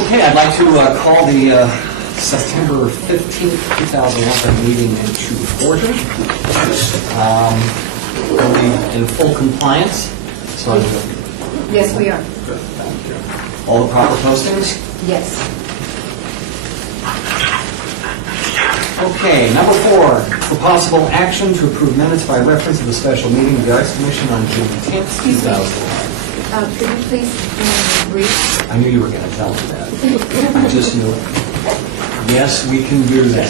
Okay, I'd like to call the September 15th, 2011 meeting into order. Are we in full compliance? So Yes, we are. all the proper postings? Yes. Okay, number 4, for possible action to approve minutes by reference to the special meeting of the Arts Commission on June 10th, Excuse me. 2011. Could you please read? I knew you were going to tell me that. I just knew it. Yes, we can do that.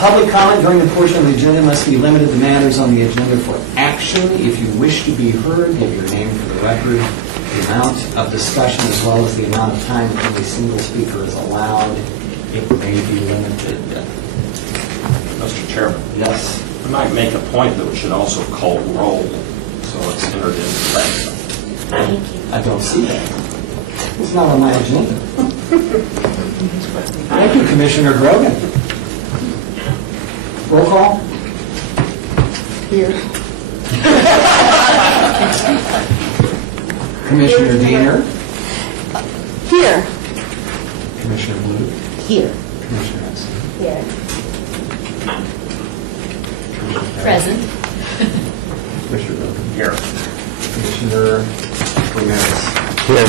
Public comment during the portion of the agenda must be limited to matters on the agenda for action. If you wish to be heard, give your name for the record. The amount of discussion as well as the amount of time that only single speaker is allowed, it may be limited. Mr. Chairman, Yes. I might make a point that we should also call roll, so it's entered into that. I don't see that. It's not on my agenda. Thank you, Commissioner Grogan. Roll call? Here. Commissioner Diener? Here. Commissioner Blue? Here. Commissioner Hudson? Here. Present. Present. Commissioner Grogan? Here. Commissioner Ramirez? Here.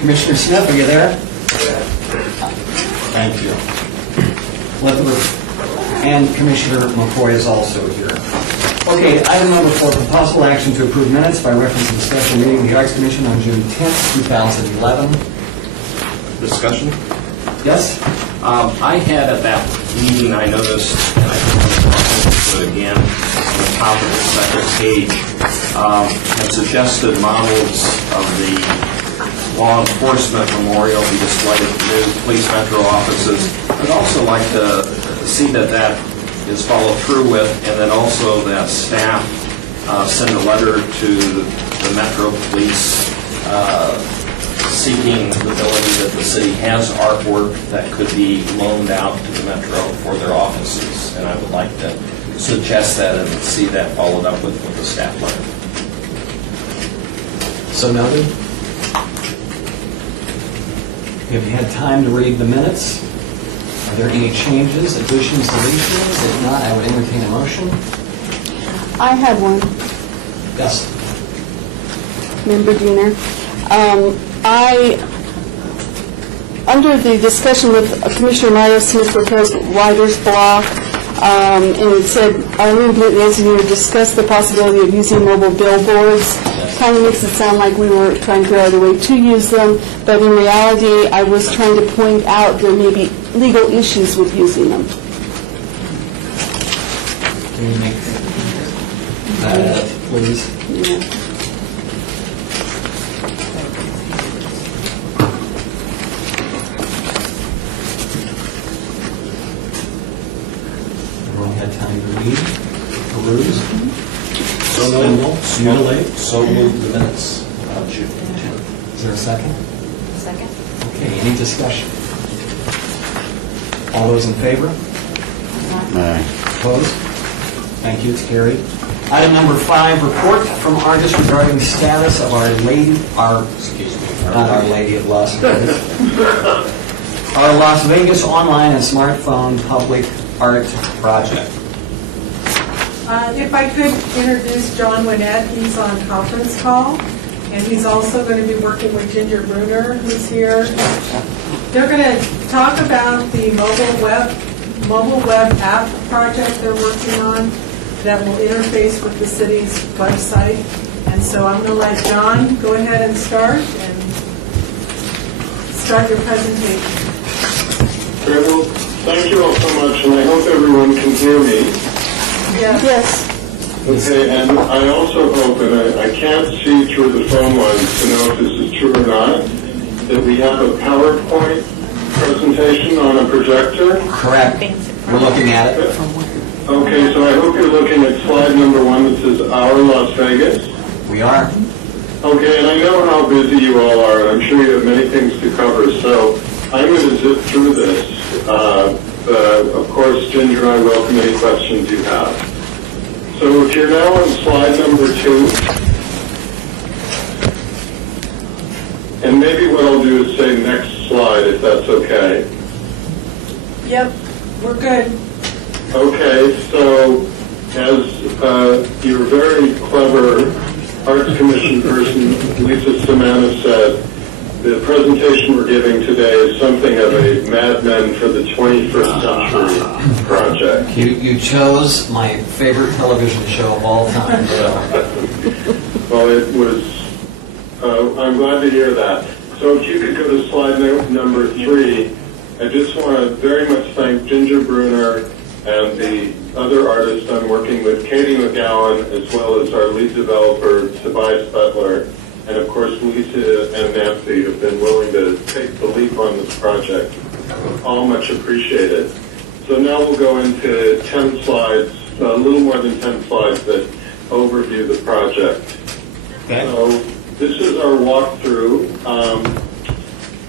Commissioner Smith, are you there? Thank you. And Commissioner McCoy is also here. Okay, item number 4, for possible action to approve minutes by reference to the special meeting of the Arts Commission on June 10th, 2011. Discussion? Yes? I had at that meeting, I noticed, and I think it again, on the top of the second page, had suggested models of the law enforcement memorial be displayed at the new police metro offices. I'd also like to see that that is followed through with, and then also that staff send a letter to the Metro Police seeking the ability that the city has artwork that could be loaned out to the Metro for their offices. And I would like to suggest that and see that followed up with the staff letter. So noted. Have you had time to read the minutes? Are there any changes, additions, deletions? If not, I would entertain a motion. I have one, Yes. Member Diener. Under the discussion with Commissioner Mario Smith proposed writer's block, and it said, Arlene Blue engineer discussed the possibility of using mobile billboards. Kind of makes it sound like we were trying to figure out a way to use them, but in reality, I was trying to point out there may be legal issues with using them. Can you make that, please? Yeah. Everyone had time to read, peruse? So moved the minutes of June 10th. Is there a second? Second. Okay, any discussion? All those in favor? Aye. Opposed? Thank you, it's carried. Item number 5, report from Argus regarding status of Our Lady of Las Vegas. Our Las Vegas online and smartphone public art project. If I could introduce John Winnett, he's on conference call, and he's also going to be working with Ginger Bruner, who's here. They're going to talk about the mobile web app project they're working on that will interface with the city's website. And so I'm going to let John go ahead and start your presentation. Great. Well, thank you all so much, and I hope everyone can hear me. Yes. Okay, and I also hope, and I can't see through the phone lines to know if this is true or not, that we have a PowerPoint presentation on a projector. Correct. We're looking at it. Okay, so I hope you're looking at slide number 1 that says Our Las Vegas. We are. Okay, and I know how busy you all are, and I'm sure you have many things to cover, so I'm going to zip through this. Of course, Ginger, I welcome any questions you have. So if you're now on slide number 2, And maybe what I'll do is say next slide, if that's okay. Yep, we're good. Okay, so as your very clever Arts Commission person, Lisa Samana, said, the presentation we're giving today is something of a Mad Men for the 21st Century project. You chose my favorite television show of all time. Well, it was, I'm glad to hear that. So if you could go to slide number 3, I just want to very much thank Ginger Bruner and the other artists I'm working with, Katie McGowan, as well as our lead developer, Tobias Butler, and of course Lisa and Nancy have been willing to take the leap on this project. All much appreciated. So now we'll go into 10 slides, a little more than 10 slides that overview the project. Okay. So this is our walkthrough,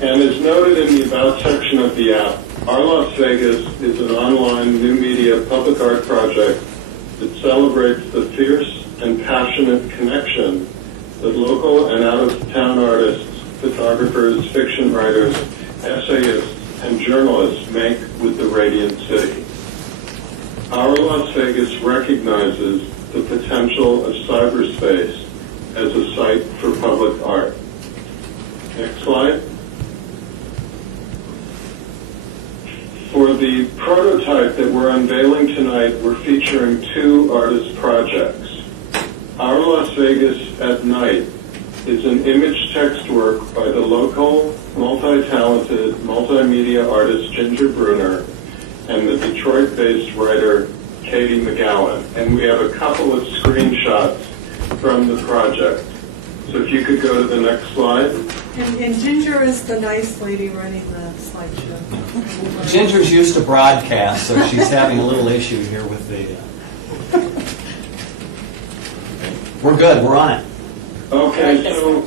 and as noted in the About section of the app, Our Las Vegas is an online new media public art project that celebrates the fierce and passionate connection that local and out-of-town artists, photographers, fiction writers, essayists, and journalists make with the radiant city. Our Las Vegas recognizes the potential of cyberspace as a site for public art. Next slide. For the prototype that we're unveiling tonight, we're featuring 2 artist projects. Our Las Vegas at Night is an image text work by the local, multi-talented, multimedia artist Ginger Bruner and the Detroit-based writer Katie McGowan. And we have a couple of screenshots from the project. So if you could go to the next slide. And Ginger is the nice lady running the slideshow. Ginger's used to broadcast, so she's having a little issue here with the... We're good, we're on it. Okay, so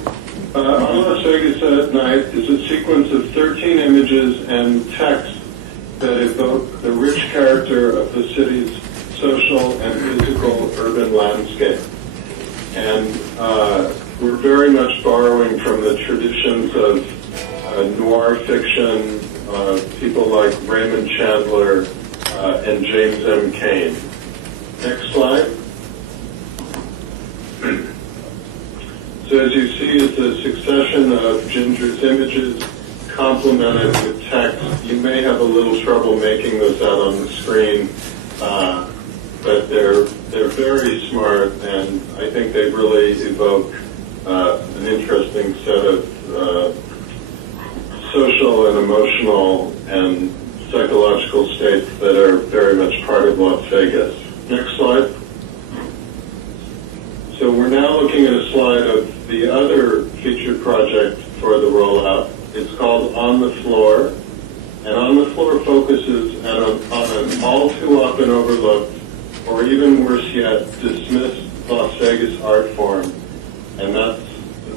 Our Las Vegas at Night is a sequence of 13 images and text that evoke the rich character of the city's social and physical urban landscape. And we're very much borrowing from the traditions of noir fiction, people like Raymond Chandler and James M. Cain. Next slide. So as you see, it's a succession of Ginger's images complemented with text. You may have a little trouble making those out on the screen, but they're very smart, and I think they really evoke an interesting set of social and emotional and psychological states that are very much part of Las Vegas. Next slide. So we're now looking at a slide of the other featured project for the rollout. It's called On the Floor. And On the Floor focuses on an all too often overlooked, or even worse yet, dismissed Las Vegas art form, and that's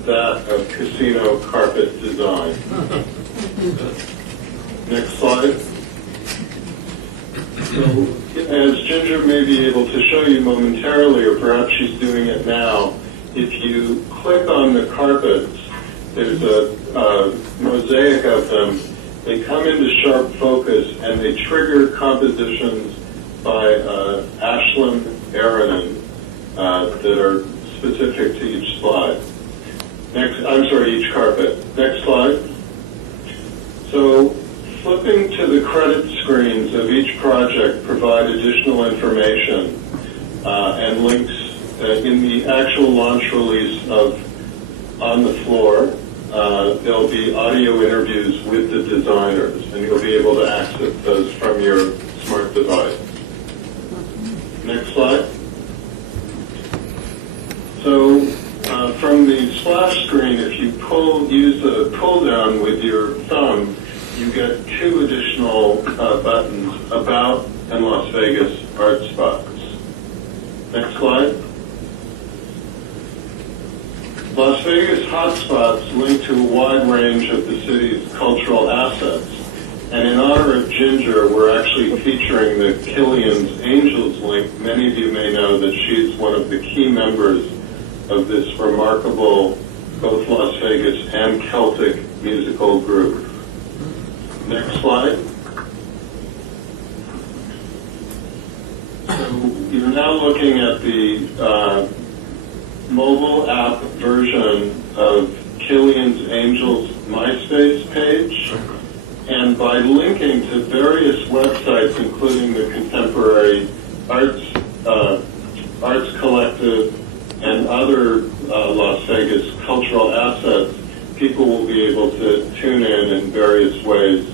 that of casino carpet design. Next slide. So, as Ginger may be able to show you momentarily, or perhaps she's doing it now, if you click on the carpets, there's a mosaic of them. They come into sharp focus and they trigger compositions by Ashlyn Aronin that are specific to each slide. Each carpet. Next slide. So, flipping to the credit screens of each project provide additional information and links in the actual launch release of On the Floor. There'll be audio interviews with the designers, and you'll be able to access those from your smart device. Next slide. So, from the splash screen, if you use the pull down with your thumb, you get 2 additional buttons, About and Las Vegas Art Spots. Next slide. Las Vegas hotspots link to a wide range of the city's cultural assets. And in honor of Ginger, we're actually featuring the Killian's Angels link. Many of you may know that she's one of the key members of this remarkable both Las Vegas and Celtic musical group. Next slide. So you're now looking at the mobile app version of Killian's Angels MySpace page. And by linking to various websites, including the Contemporary Arts Collective and other Las Vegas cultural assets, people will be able to tune in various ways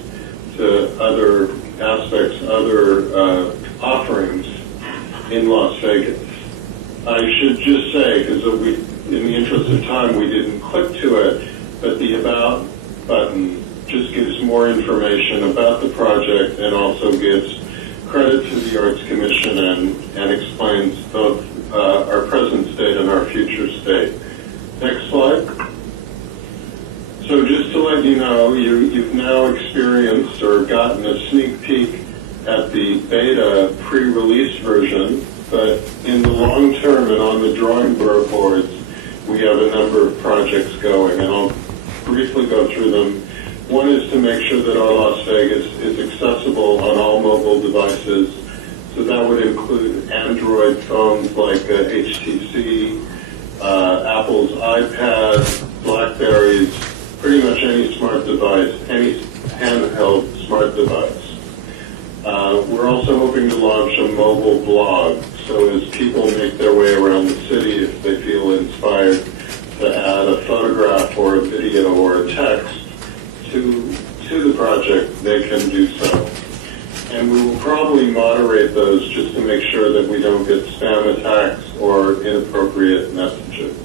to other aspects, other offerings in Las Vegas. I should just say, because in the interest of time, we didn't click to it, but the About button just gives more information about the project and also gives credit to the Arts Commission and explains both our present state and our future state. Next slide. So just to let you know, you've now experienced or gotten a sneak peek at the beta pre-release version, but in the long term and on the drawing boards, we have a number of projects going, and I'll briefly go through them. One is to make sure that our Las Vegas is accessible on all mobile devices. So that would include Android phones like HTC, Apple's iPad, BlackBerries, pretty much any smart device, any handheld smart device. We're also hoping to launch a mobile blog. So as people make their way around the city, if they feel inspired to add a photograph or a video or a text to the project, they can do so. And we will probably moderate those just to make sure that we don't get spam attacks or inappropriate messages.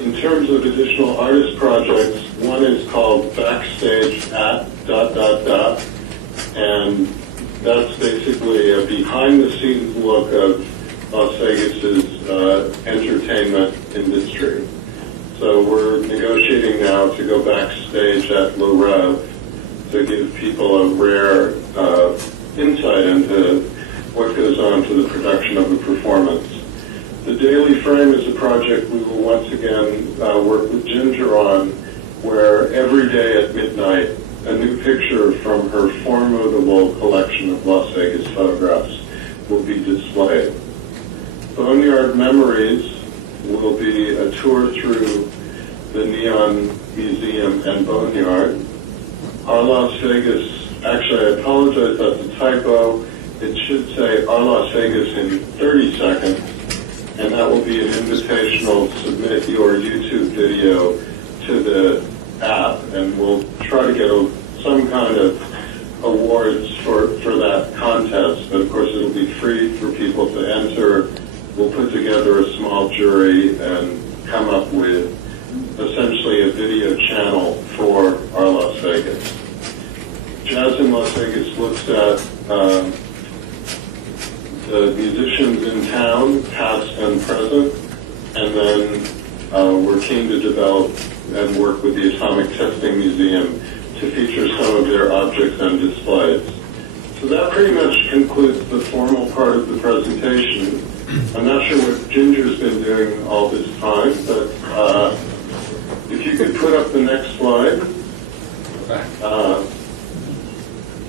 In terms of additional artist projects, one is called Backstage at ... and that's basically a behind-the-scenes look of Las Vegas's entertainment industry. So we're negotiating now to go backstage at Le Rev to give people a rare insight into what goes on to the production of a performance. The Daily Frame is a project we will once again work with Ginger on, where every day at midnight, a new picture from her formidable collection of Las Vegas photographs will be displayed. Boneyard Memories will be a tour through the Neon Museum and Boneyard. Our Las Vegas, actually I apologize, that's a typo. It should say Our Las Vegas in 30 seconds, and that will be an invitational submit your YouTube video to the app, and we'll try to get some kind of awards for that contest, but of course it'll be free for people to enter. We'll put together a small jury and come up with essentially a video channel for our Las Vegas. Jazz in Las Vegas looks at the musicians in town, past and present, and then we're keen to develop and work with the Atomic Testing Museum to feature some of their objects and displays. So that pretty much concludes the formal part of the presentation. I'm not sure what Ginger's been doing all this time, but if you could put up the next slide.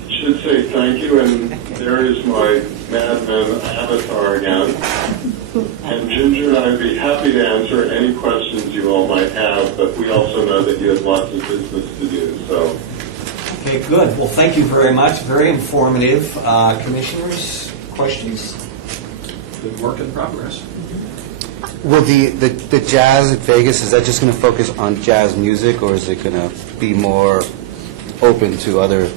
It should say thank you, and there is my Madman avatar again. And Ginger and I would be happy to answer any questions you all might have, but we also know that you have lots of business to do, so. Okay, good. Well, thank you very much. Very informative. Commissioners, questions? Good work in progress. Well, the jazz at Vegas, is that just going to focus on jazz music, or is it going to be more open to other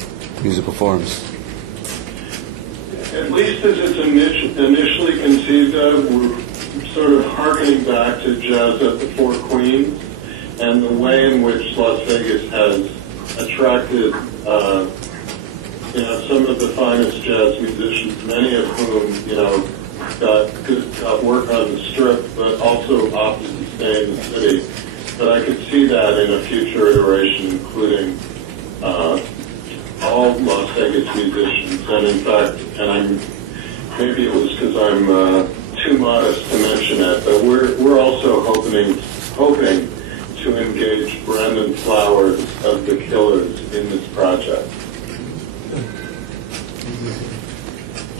musical forms? At least as it's initially conceived of, we're sort of harkening back to Jazz at the Four Queens and the way in which Las Vegas has attracted some of the finest jazz musicians, many of whom, got work on the Strip, but also opted to stay in the city. But I could see that in a future iteration, including all Las Vegas musicians. And in fact, maybe it was because I'm too modest to mention it, but we're also hoping hoping to engage Brandon Flowers of The Killers in this project.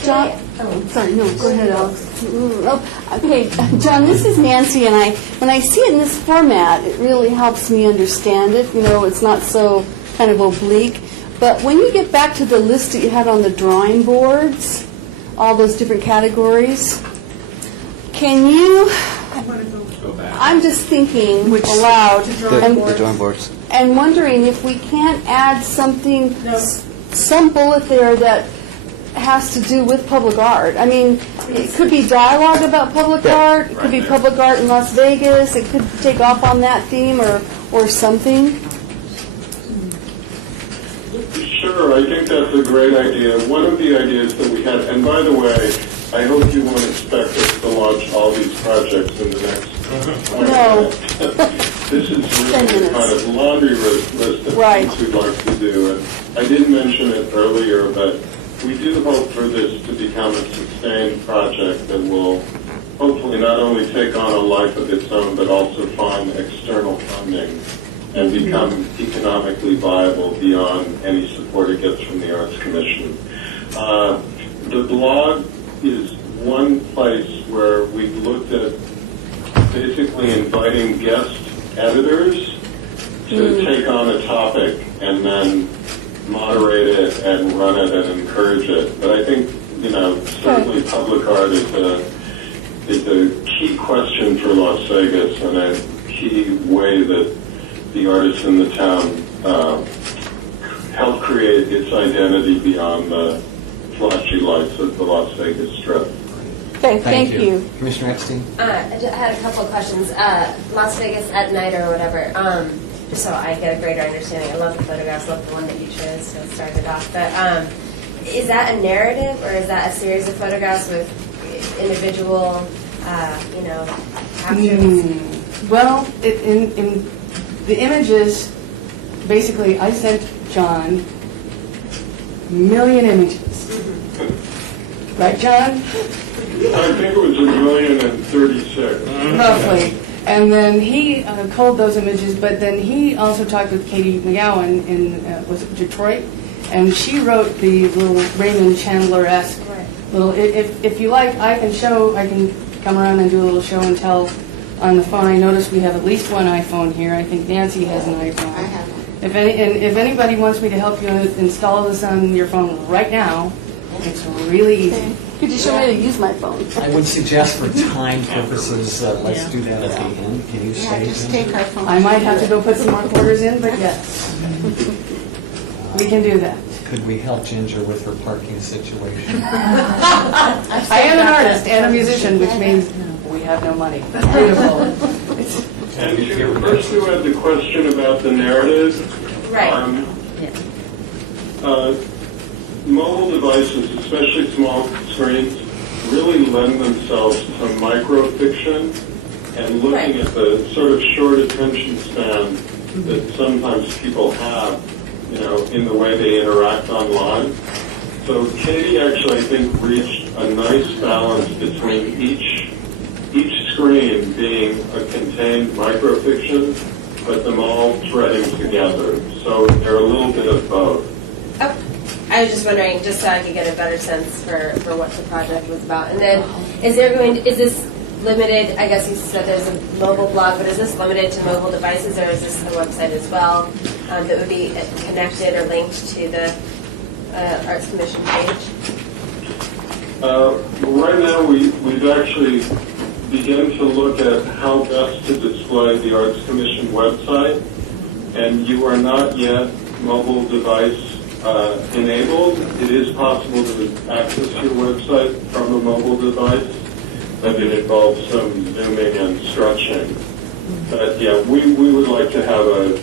John, oh, sorry, no, go ahead, Alex. Oh, okay, John, this is Nancy, and when I see it in this format, it really helps me understand it. You know, it's not so kind of oblique. But when you get back to the list that you had on the drawing boards, all those different categories, can you, Go back. I'm just thinking aloud, The drawing boards. and wondering if we can't add something, No. some bullet there that has to do with public art. I mean, it could be dialogue about public art, it could be Right there. public art in Las Vegas, it could take off on that theme or something. Sure, I think that's a great idea. One of the ideas that we had, and by the way, I hope you won't expect us to launch all these projects in the next 20 No. minutes. This is 10 really minutes. kind of laundry list of Right. things we'd like to do. And I didn't mention it earlier, but we do hope for this to become a sustained project that will hopefully not only take on a life of its own, but also find external funding and become economically viable beyond any support it gets from the Arts Commission. The blog is one place where we've looked at basically inviting guest editors to take on a topic and then moderate it and run it and encourage it. But I think, you know, certainly public art is a key question for Las Vegas and a key way that the artists in the town help create its identity beyond the flashy lights of the Las Vegas Strip. Okay, thank you. Commissioner Epstein? I had a couple of questions. Las Vegas at night or whatever, just so I get a greater understanding. I love the photographs, love the one that you chose to start it off. But is that a narrative or is that a series of photographs with individual, captions? Well, in the images, basically, I sent John a million images. Right, John? I think it was 1,036,000. Roughly. And then he culled those images, but then he also talked with Katie McGowan in, was it Detroit? And she wrote the little Raymond Chandler-esque little, if you like, I can come around and do a little show and tell on the phone. I noticed we have at least one iPhone here. I think Nancy has an iPhone. I have one. If anybody wants me to help you install this on your phone right now, it's really easy. Could you show me how to use my phone? I would suggest for time purposes, let's do that at the end. Can you Yeah, stay? just take our phone. I might have to go put some more quarters in, but yes, we can do that. Could we help Ginger with her parking situation? I am an artist and a musician, which means we have no money. That's beautiful. And first you had the question about the narrative. Right. Mobile devices, especially small screens, really lend themselves to microfiction and looking at the sort of short attention span that sometimes people have, in the way they interact online. So Katie actually, I think, reached a nice balance between each screen being a contained microfiction, but them all threading together. So they're a little bit of both. Oh, I was just wondering, just so I could get a better sense for what the project was about. And then, is this limited, I guess you said there's a mobile blog, but is this limited to mobile devices, or is this a website as well that would be connected or linked to the Arts Commission page? Right now, we've actually begun to look at how best to display the Arts Commission website, and you are not yet mobile device enabled. It is possible to access your website from a mobile device, but it involves some zooming and stretching. But yeah, we would like to have the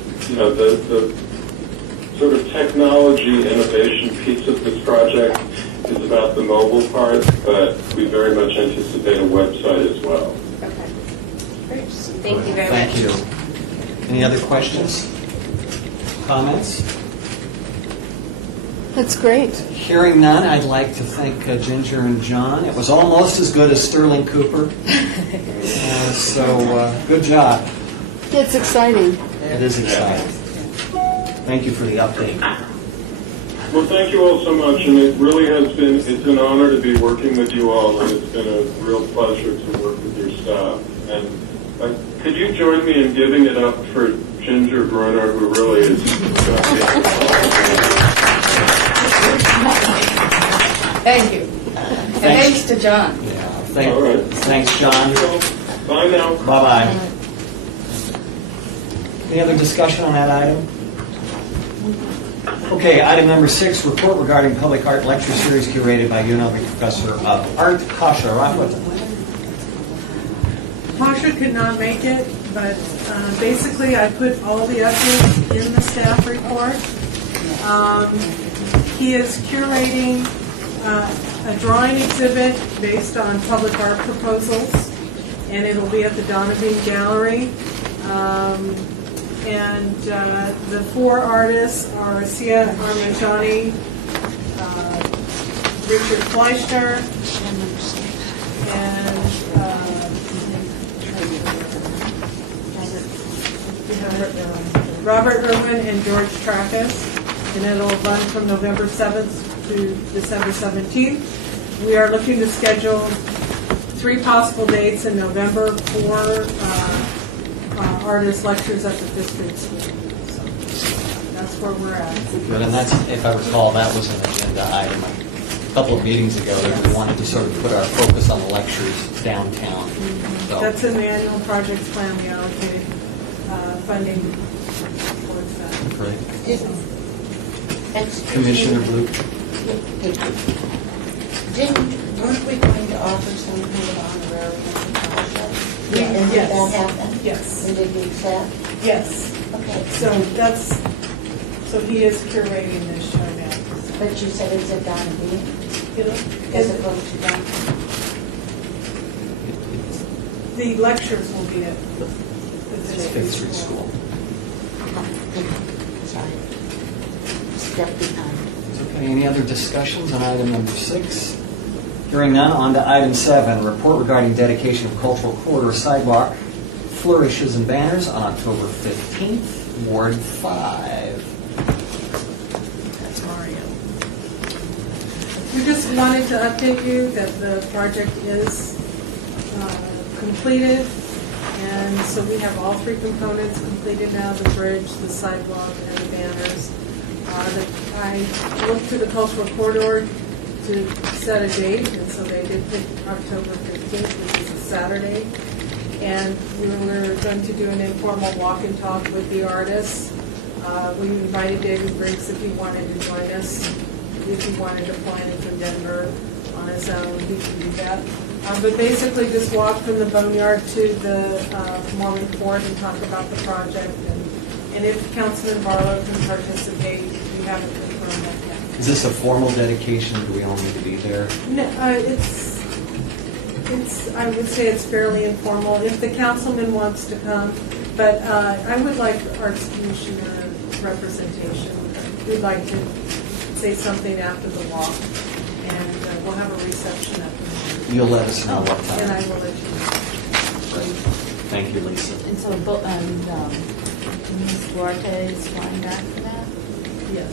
sort of technology innovation piece of this project is about the mobile part, but we very much anticipate a website as well. Okay. Great. Thank you very much. Thank you. Any other questions? Comments? That's great. Hearing none, I'd like to thank Ginger and John. It was almost as good as Sterling Cooper. So good job. It's exciting. It is exciting. Thank you for the update. Well, thank you all so much, and it really has been, it's an honor to be working with you all, and it's been a real pleasure to work with your staff. And could you join me in giving it up for Ginger Brunner, who really is... Thank you. And thanks to John. Yeah. All right. Thanks, John. Bye now. Bye-bye. Any other discussion on that item? Okay, item number 6, report regarding public art lecture series curated by UNLV Professor of Art, Kasha Ratwitz. Tasha could not make it, but basically I put all the updates in the staff report. He is curating a drawing exhibit based on public art proposals, and it'll be at the Donovan Gallery. And the 4 artists are Sia Armajani, Richard Fleischner, and Robert Irwin and George Trakas, and it'll run from November 7th to December 17th. We are looking to schedule 3 possible dates in November for artist lectures at the 5th grade school. So that's where we're at. Good, and that's, if I recall, that was an agenda item a couple of meetings ago, that we wanted to sort of put our focus on the lectures downtown. So, That's in the annual projects plan. We allocated funding towards that. great. Excuse Commissioner me. Blue? Weren't we going to offer some kind of honorarium to Tasha? And did that happen? Yes. And did you accept? Yes. Okay. So he is curating this show now. But you said it's at Donovan as opposed to downtown? The lectures will be at the It's 5th Street School. Sorry. Step behind. Okay, any other discussions on item number 6? Hearing none, on to item 7, report regarding dedication of cultural corridor sidewalk flourishes and banners on October 15th, Ward 5. That's Mario. We just wanted to update you that the project is completed, and so we have all 3 components completed now, the bridge, the sidewalk, and the banners. I looked through the cultural corridor to set a date, and so they did pick October 15th, which is a Saturday. And we were going to do an informal walk and talk with the artists. We invited David Briggs if he wanted to join us, if he wanted to fly in from Denver on his own, he could do that. But basically just walk from the Boneyard to the Mormon Fort and talk about the project. And if Councilman Barlow can participate, we haven't confirmed that yet. Is this a formal dedication, or do we all need to be there? No, it's, I would say it's fairly informal, if the councilman wants to come, but I would like Arts Commissioner representation. We'd like to say something after the walk, and we'll have a reception at the moment. You'll let us know what And I time. will let you know. Thank you, Lisa. And so, Ms. Duarte is flying back for that? Yes.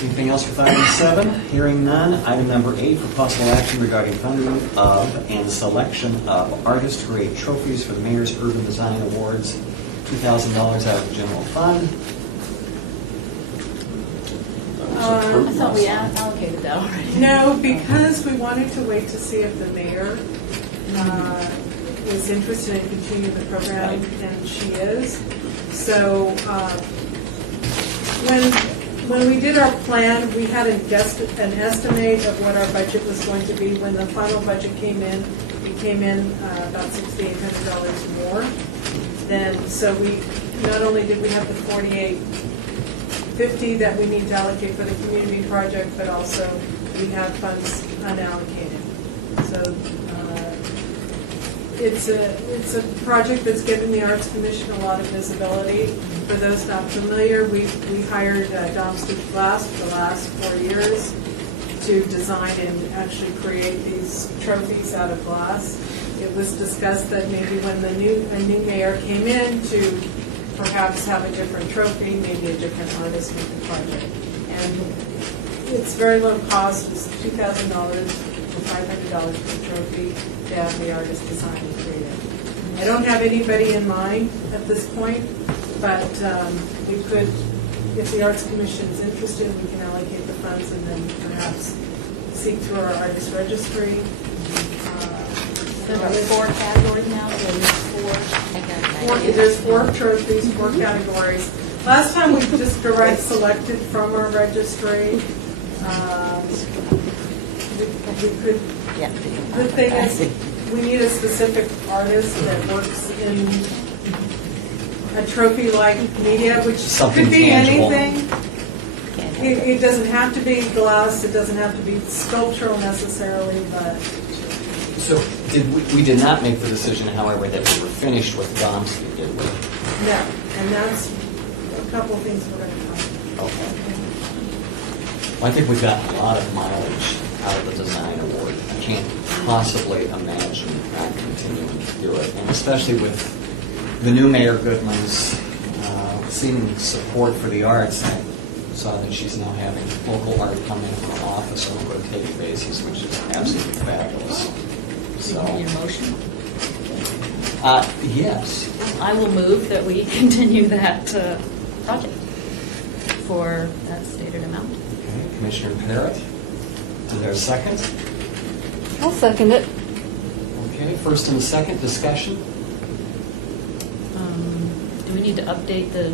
Anything else with item 7? Hearing none. Item number 8, for possible action regarding funding of and selection of artist grade trophies for the Mayor's Urban Design Awards, $2,000 out of the general fund. I thought we allocated that already. No, because we wanted to wait to see if the mayor was interested in continuing the program, and she is. So when we did our plan, we had an estimate of what our budget was going to be. When the final budget came in, it came in about $6,800 more. Then, so we, not only did we have the $48.50 that we need to allocate for the community project, but also we have funds unallocated. So it's a project that's given the Arts Commission a lot of visibility. For those not familiar, we hired Dom Steve Glass for the last 4 years to design and actually create these trophies out of glass. It was discussed that maybe when a new mayor came in to perhaps have a different trophy, maybe a different artist with the project. And it's very low cost, it's $2,000 to $500 per trophy to have the artist design and create it. I don't have anybody in mind at this point, but we could, if the Arts Commission is interested, we can allocate the funds and then perhaps seek through our artist registry. There are 4 categories now, There's 4 trophies, 4 categories. Last time we just direct selected from our registry. We could, the thing is, we need a specific artist that works in a trophy-like media, which Something could be tangible. anything. It doesn't have to be glass, it doesn't have to be sculptural necessarily, but So we did not make the decision, however, that we were finished with Gomsky, did we? no. And that's a couple of things we're going to talk about. Okay. Well, I think we've gotten a lot of mileage out of the design award. I can't possibly imagine not continuing to do it, and especially with the new Mayor Goodman's seeming support for the arts. I saw that she's now having local art come in from the office on a rotating basis, which is absolutely fabulous. So, Your motion? yes. I will move that we continue that project for that stated amount. Okay, Commissioner Parrott, is there a second? I'll second it. Okay, first and a second, discussion. Do we need to update the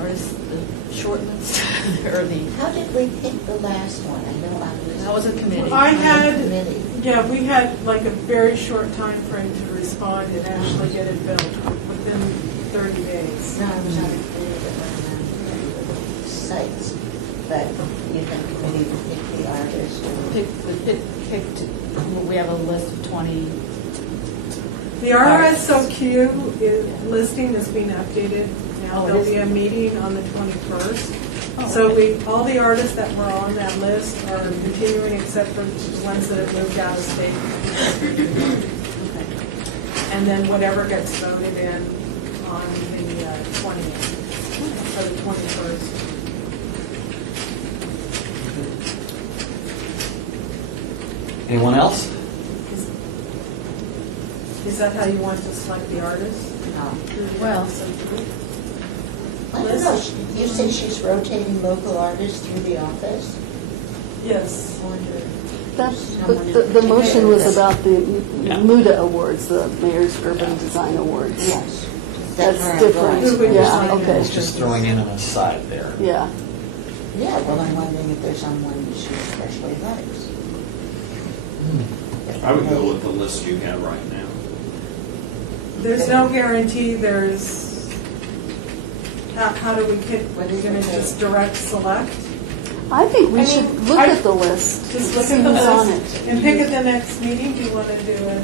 artist, the short list, or the, How did we pick the last one? I know I was. that was a committee. I had, Committee. yeah, we had like a very short time frame to respond and actually get it built within 30 days. No, I was not included in the sites, but you think maybe we pick the artist or. We have a list of 20. The RSOQ listing is being updated now. Oh, it There'll is? be a meeting on the 21st. Oh, So okay. all the artists that were on that list are continuing except for the ones that have moved out of state. And then whatever gets voted in on the 20th, or the 21st. Anyone else? Is that how you want to select the artist? Well, I don't know, you said she's rotating local artists through the office? Yes. I wonder. But the motion was about the MUDA Awards, the Mayor's Urban Design Awards. Yes. That's where I'm different. going. Who would Yeah, decide? okay. It's just throwing in an aside there. Yeah. Yeah, well, I'm wondering if there's someone she especially likes. I would go with the list you have right now. There's no guarantee there's, how do we pick, are we going to just direct select? I think we should look I- at the list. Just look see at the who's on list it. and pick at the next meeting, do you want to do it?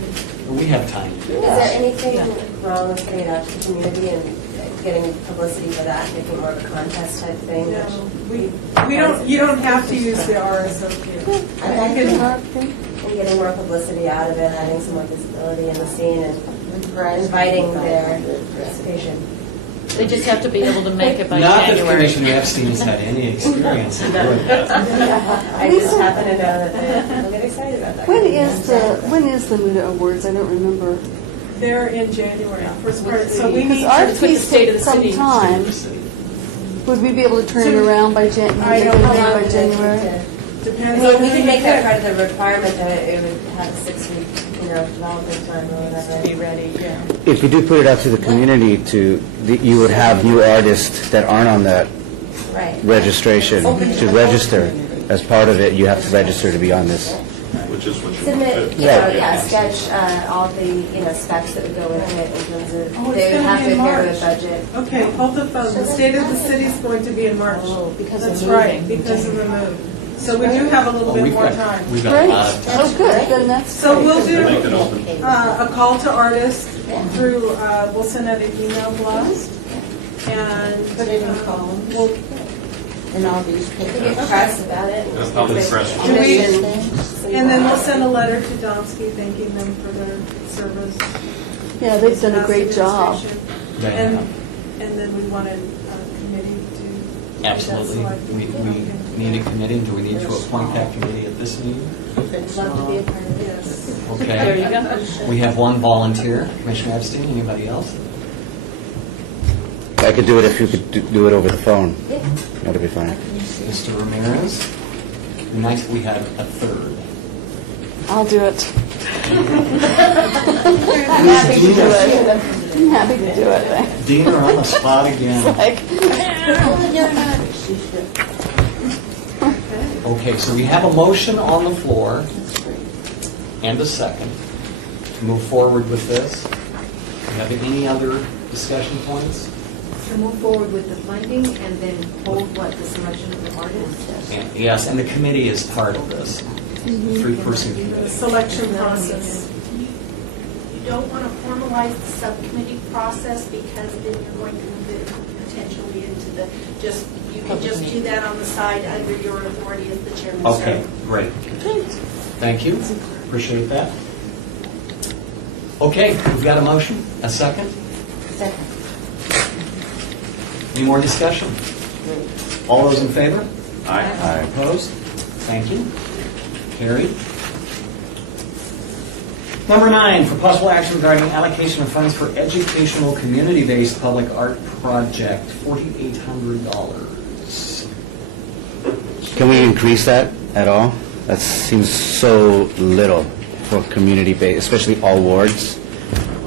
We have time to do Is that. there anything wrong with putting it out to the community and getting publicity for that, making more of a contest type thing? No, we don't, you don't have to use the RSOQ. I like You the can- And getting more publicity out of it, having some more visibility in the scene and inviting their participation. they just have to be able to make it by Not that January. Commissioner Epstein has had any experience in doing that. I just happen to know that they'll get excited about that. When is the MUDA Awards? I don't remember. They're in January, first part, so we Because need art to, with the fees state of take the some city. time. Would we be able to turn it around by I don't know. January? I depends mean, on we who can you make that pick. part of the requirement that it would have a 6-week, development time or whatever. Be ready, yeah. If you do put it out to the community you would have new artists that aren't on that Right. registration to register. As part of it, you have to register to be on this. Which is what you Submit, want. sketch all the, specs that would go with it in terms of, Oh, it's they would gonna have be to in adhere to a March. budget. Okay, hold the phone, the state of the city is going to be in March. Oh, because of That's right, moving. because of the move. So we do have a little bit more time. We've got a Great. lot of time. Oh, good. Then that's So great. we'll Make it do open. a call to artists through, we'll send out an email blast. And Put it in columns. in all these We get papers. press about it. Public press. And Things. And then we'll send a letter to Domsky thanking them for their service. Yeah, they've done a great job. They And, have. and then we want a committee to. Absolutely. We need a committee. Do we need to appoint that committee at this meeting? It's Love to be a part of it. Yes. Okay. There you go. We have one volunteer. Commissioner Epstein, anybody else? I could do it if you could do it over the phone. That'd be fine. Mr. Ramirez? It'd be nice if we had a third. I'll do it. I'm happy to do it. I'm happy to do it. Dean, are on the spot again. Like, Oh, you're not, she should. Okay, so we have a motion on the floor That's great. and a second to move forward with this. Do you have any other discussion points? To move forward with the funding and then hold what, the selection of the artists? And- Yes, and the committee is part of this. Three-person The committee. selection process. You don't want to formalize the subcommittee process because then you're going to move it potentially into the, just, you can just do that on the side under your authority as the chairman. Okay, great. Thank you. Appreciate that. Okay, we've got a motion. A second? Second. Any more discussion? All those in favor? Aye. Opposed? Thank you. Carried. Number 9, for possible action regarding allocation of funds for educational community-based public art project, $4,800. Can we increase that at all? That seems so little for community-based, especially all wards.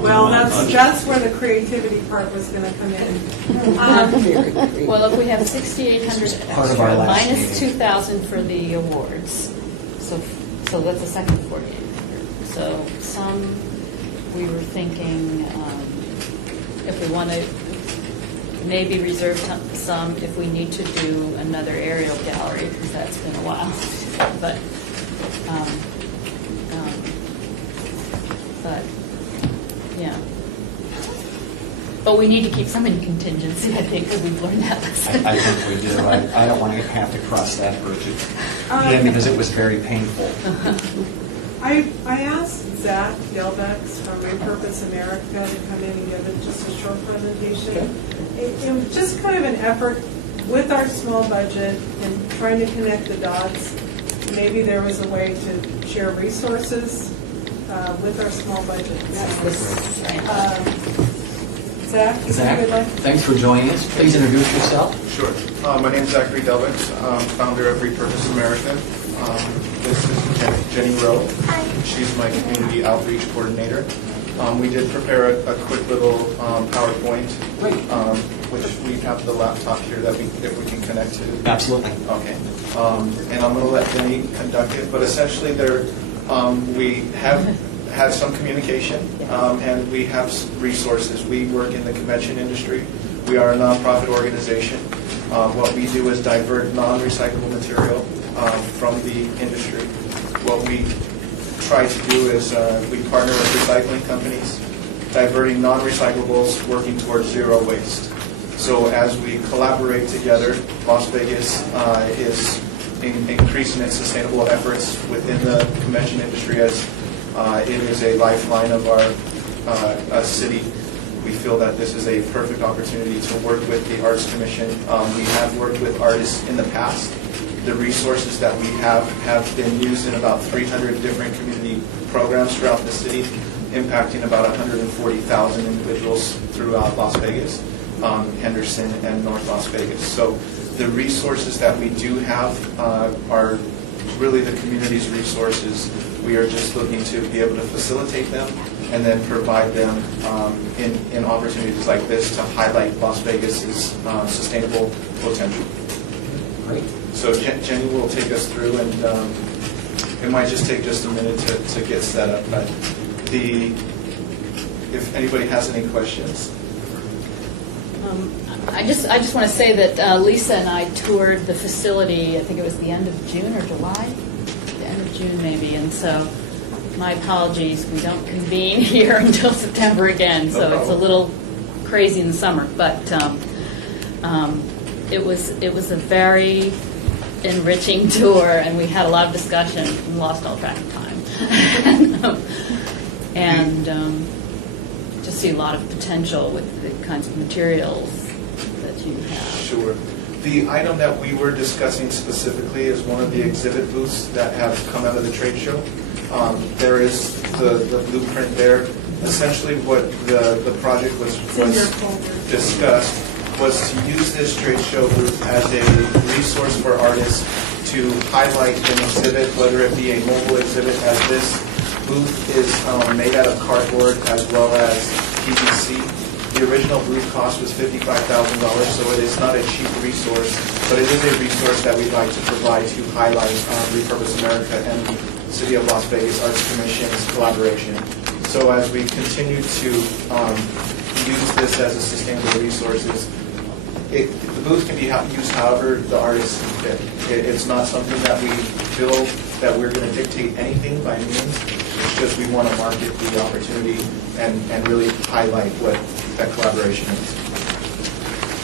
Well, that's where the creativity part was going to come in. Well, if we have 6,800 Part of our extra, last minus meeting. 2,000 for the awards, so that's a second 4,800. So some, we were thinking, if we want to maybe reserve some if we need to do another aerial gallery, because that's been a while. But, yeah. But we need to keep some in contingency, I think, because we've learned that lesson. I think we do. I don't want to have to cross that bridge again because it was very painful. I asked Zach Gelbex from Repurpose America to come in and give just a short presentation. It was just kind of an effort with our small budget and trying to connect the dots. Maybe there was a way to share resources with our small budget. Zach, if you Zach, would like. thanks for joining us. Please introduce yourself. Sure. My name is Zachary Delvix, founder of Repurpose America. This is Jenny Rowe. She's my community outreach coordinator. We did prepare a quick little PowerPoint, which we have the laptop here that if we can connect to. Absolutely. Okay. And I'm going to let Jenny conduct it, but essentially we have had some communication, and we have resources. We work in the convention industry. We are a nonprofit organization. What we do is divert non-recyclable material from the industry. What we try to do is we partner with recycling companies, diverting non-recyclables, working towards zero waste. So as we collaborate together, Las Vegas is increasing its sustainable efforts within the convention industry as it is a lifeline of our city. We feel that this is a perfect opportunity to work with the Arts Commission. We have worked with artists in the past. The resources that we have been used in about 300 different community programs throughout the city, impacting about 140,000 individuals throughout Las Vegas, Henderson, and North Las Vegas. So the resources that we do have are really the community's resources. We are just looking to be able to facilitate them and then provide them in opportunities like this to highlight Las Vegas's sustainable potential. Great. So Jenny will take us through, and it might just take just a minute to get set up. But if anybody has any questions. I just want to say that Lisa and I toured the facility, I think it was the end of June or July? The end of June maybe, and so my apologies, we don't convene here until September again, so it's a little crazy in the summer, but it was a very enriching tour, and we had a lot of discussion and lost all track of time. and just see a lot of potential with the kinds of materials that you have. Sure. The item that we were discussing specifically is one of the exhibit booths that have come out of the trade show. There is the blueprint there. Essentially what the project was discussed was to use this trade show booth as a resource for artists to highlight an exhibit, whether it be a mobile exhibit, as this booth is made out of cardboard as well as PVC. The original booth cost was $55,000, so it is not a cheap resource, but it is a resource that we'd like to provide to highlight Repurpose America and the City of Las Vegas Arts Commission's collaboration. So as we continue to use this as a sustainable resource, the booth can be used however the artist can fit. It's not something that we feel that we're going to dictate anything by means. It's just we want to market the opportunity and really highlight what that collaboration is.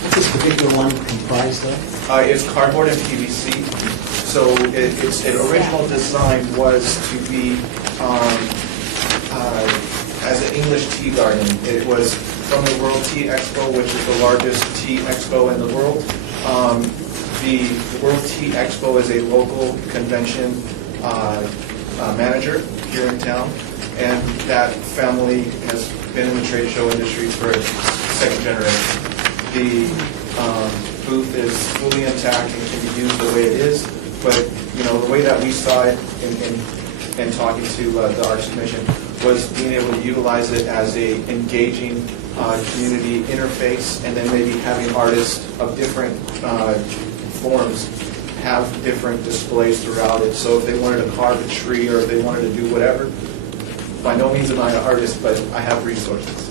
What's this particular one comprised of? It's cardboard and PVC. So its original design was to be as an English tea garden. It was from the World Tea Expo, which is the largest tea expo in the world. The World Tea Expo is a local convention manager here in town, and that family has been in the trade show industry for second generation. The booth is fully intact and can be used the way it is, but the way that we saw it in talking to the Arts Commission was being able to utilize it as a engaging community interface, and then maybe having artists of different forms have different displays throughout it. So if they wanted to carve a tree or if they wanted to do whatever, by no means am I an artist, but I have resources.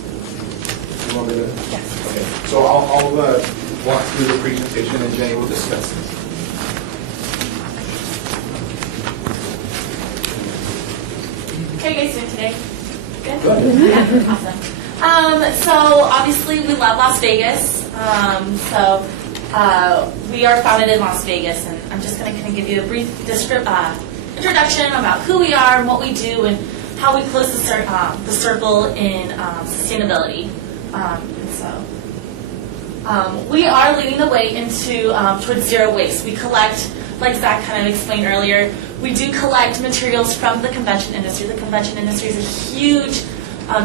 You want me to? Yes. Okay. So I'll walk through the presentation and Jenny will discuss this. How are you guys doing today? Good? Awesome. So obviously we love Las Vegas. We are founded in Las Vegas, and I'm just going to kind of give you a brief introduction about who we are and what we do and how we close the circle in sustainability. We are leading the way into towards zero waste. We collect, like Zach kind of explained earlier, we do collect materials from the convention industry. The convention industry is a huge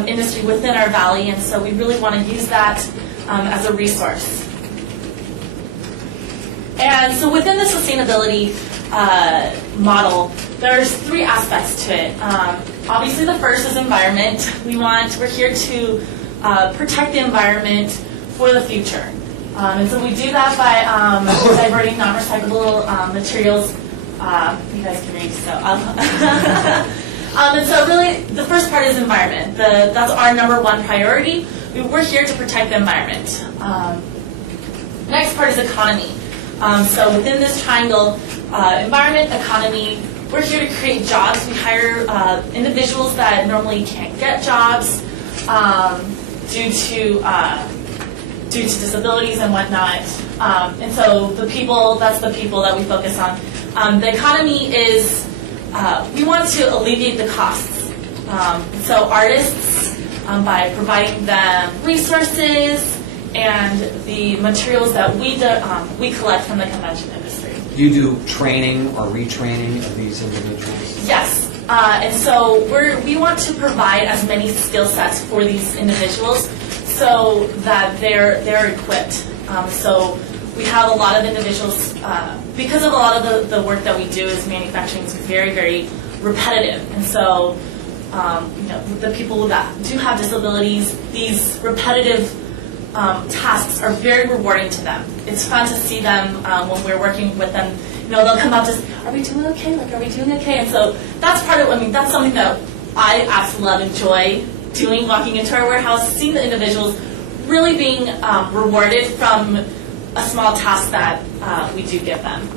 industry within our valley, and so we really want to use that as a resource. And so within the sustainability model, there's three aspects to it. Obviously, the first is environment. We're here to protect the environment for the future. And so we do that by diverting non-recyclable materials. You guys can read, so. And so really, the first part is environment. That's our number one priority. We're here to protect the environment. Next part is economy. So within this triangle, environment, economy, we're here to create jobs. We hire individuals that normally can't get jobs due to disabilities and whatnot. And so that's the people that we focus on. The economy is, we want to alleviate the costs. So artists, by providing them resources and the materials that we collect from the convention industry. You do training or retraining of these individuals? Yes. And so we want to provide as many skill sets for these individuals so that they're equipped. So we have a lot of individuals, because of a lot of the work that we do is manufacturing is very, very repetitive. And so the people that do have disabilities, these repetitive tasks are very rewarding to them. It's fun to see them when we're working with them. They'll come up to us, are we doing okay? Are we doing okay? And so that's that's something that I absolutely enjoy doing, walking into our warehouse, seeing the individuals really being rewarded from a small task that we do give them.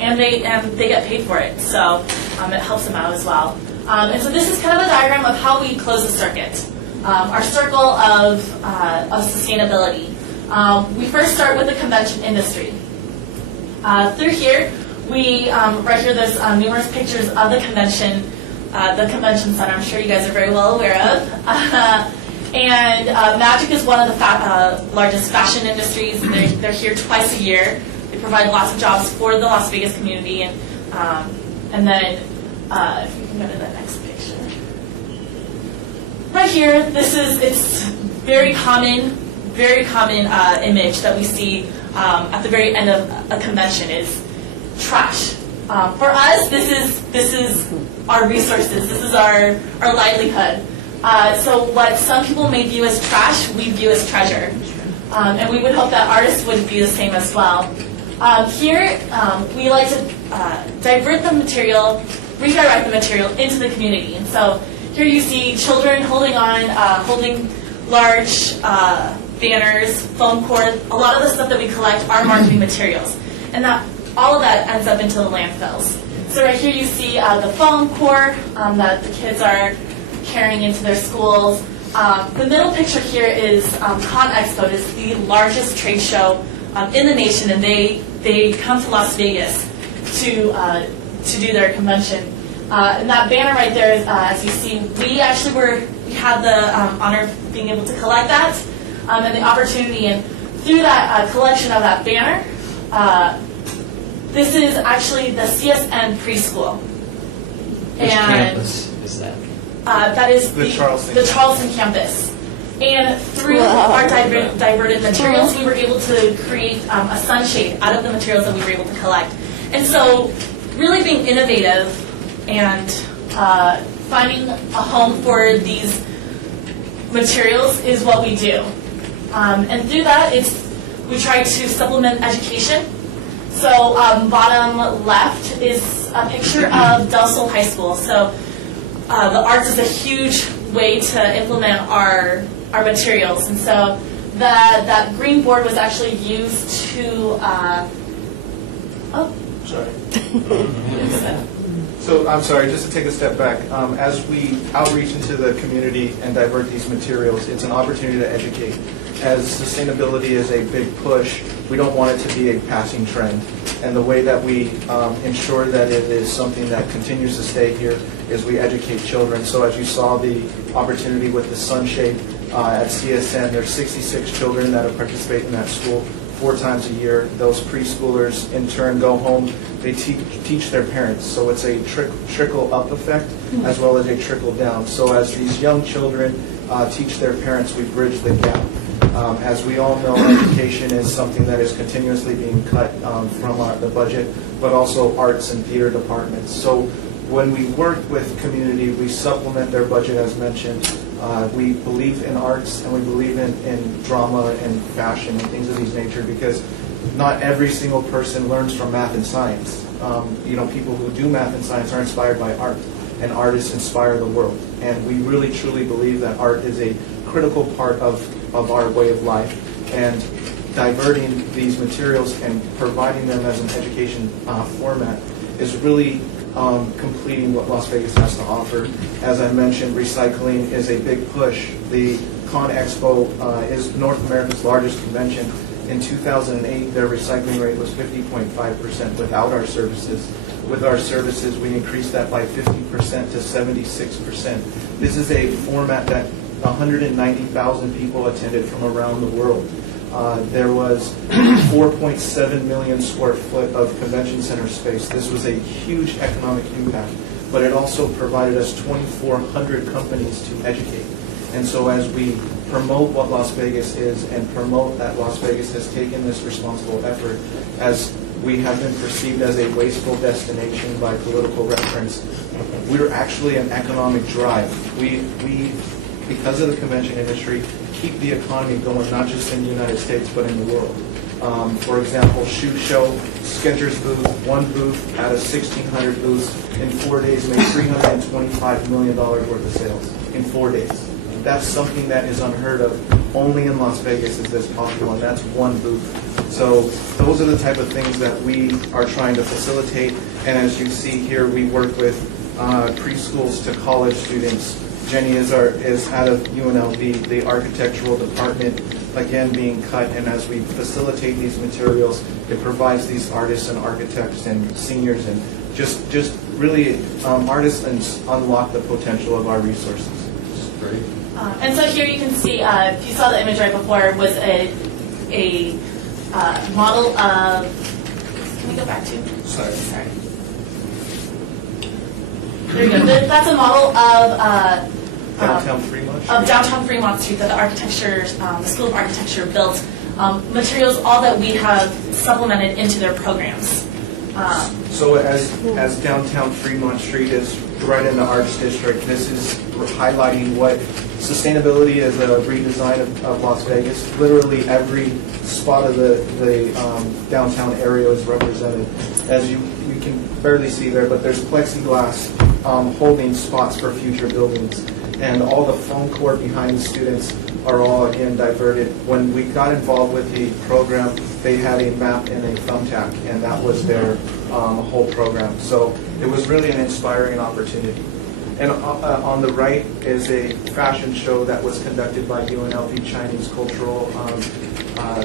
And they get paid for it, so it helps them out as well. And so this is kind of a diagram of how we close the circuit. Our circle of sustainability. We first start with the convention industry. Through here, right here, there's numerous pictures of the convention center. I'm sure you guys are very well aware of. And Magic is one of the largest fashion industries. They're here twice a year. They provide lots of jobs for the Las Vegas community. And then, if you can go to the next picture. Right here, it's very common image that we see at the very end of a convention is trash. For us, this is our resources. This is our livelihood. So what some people may view as trash, we view as treasure. And we would hope that artists would view the same as well. Here, we like to redirect the material into the community. And so here you see children holding large banners, foam cord. A lot of the stuff that we collect are marketing materials. And all of that ends up into the landfills. So right here you see the foam core that the kids are carrying into their schools. The middle picture here is Con Expo. It's the largest trade show in the nation, and they come to Las Vegas to do their convention. And that banner right there, as you see, we had the honor of being able to collect that and the opportunity. And through that collection of that banner, this is actually the CSN preschool. Which campus is that? That is The Charleston. the Charleston campus. And through our diverted materials, we were able to create a sunshade out of the materials that we were able to collect. And so really being innovative and finding a home for these materials is what we do. And through that, we try to supplement education. So bottom left is a picture of Del Sol High School. So the arts is a huge way to implement our materials. And so that green board was actually used to, Sorry. So, I'm sorry, just to take a step back, as we outreach into the community and divert these materials, it's an opportunity to educate. As sustainability is a big push, we don't want it to be a passing trend. And the way that we ensure that it is something that continues to stay here is we educate children. So as you saw the opportunity with the sunshade at CSN, there's 66 children that participate in that school 4 times a year. Those preschoolers in turn go home, they teach their parents. So it's a trickle-up effect as well as a trickle-down. So as these young children teach their parents, we bridge the gap. As we all know, education is something that is continuously being cut from the budget, but also arts and theater departments. So when we work with community, we supplement their budget as mentioned. We believe in arts and we believe in drama and fashion and things of these nature because not every single person learns from math and science. People who do math and science are inspired by art, and artists inspire the world. And we really truly believe that art is a critical part of our way of life. And diverting these materials and providing them as an education format is really completing what Las Vegas has to offer. As I mentioned, recycling is a big push. The Con Expo is North America's largest convention. In 2008, their recycling rate was 50.5% without our services. With our services, we increased that by 50% to 76%. This is a format that 190,000 people attended from around the world. There was 4.7 million square foot of convention center space. This was a huge economic impact, but it also provided us 2,400 companies to educate. And so as we promote what Las Vegas is and promote that Las Vegas has taken this responsible effort, as we have been perceived as a wasteful destination by political reference, we're actually an economic drive. We because of the convention industry, keep the economy going, not just in the United States, but in the world. For example, Shoe Show, Skechers booth, one booth out of 1,600 booths in 4 days made $325 million worth of sales in 4 days. That's something that is unheard of. Only in Las Vegas is this possible, and that's one booth. So those are the type of things that we are trying to facilitate. And as you see here, we work with preschools to college students Jenny is out of UNLV, the architectural department, again, being cut, and as we facilitate these materials, it provides these artists and architects and seniors and just really artists and unlock the potential of our resources. Great. And so here you can see, if you saw the image right before, was a model of, can we go back to? Sorry. There you go. That's a model of Downtown Fremont Street. of downtown Fremont Street that the School of Architecture built. Materials, all that we have supplemented into their programs. So as downtown Fremont Street is right in the Arts District, this is highlighting what sustainability is, a redesign of Las Vegas. Literally every spot of the downtown area is represented. As you can barely see there, but there's plexiglass holding spots for future buildings. And all the foam core behind the students are all, again, diverted. When we got involved with the program, they had a map and a thumbtack, and that was their whole program. So it was really an inspiring opportunity. And on the right is a fashion show that was conducted by UNLV Chinese Cultural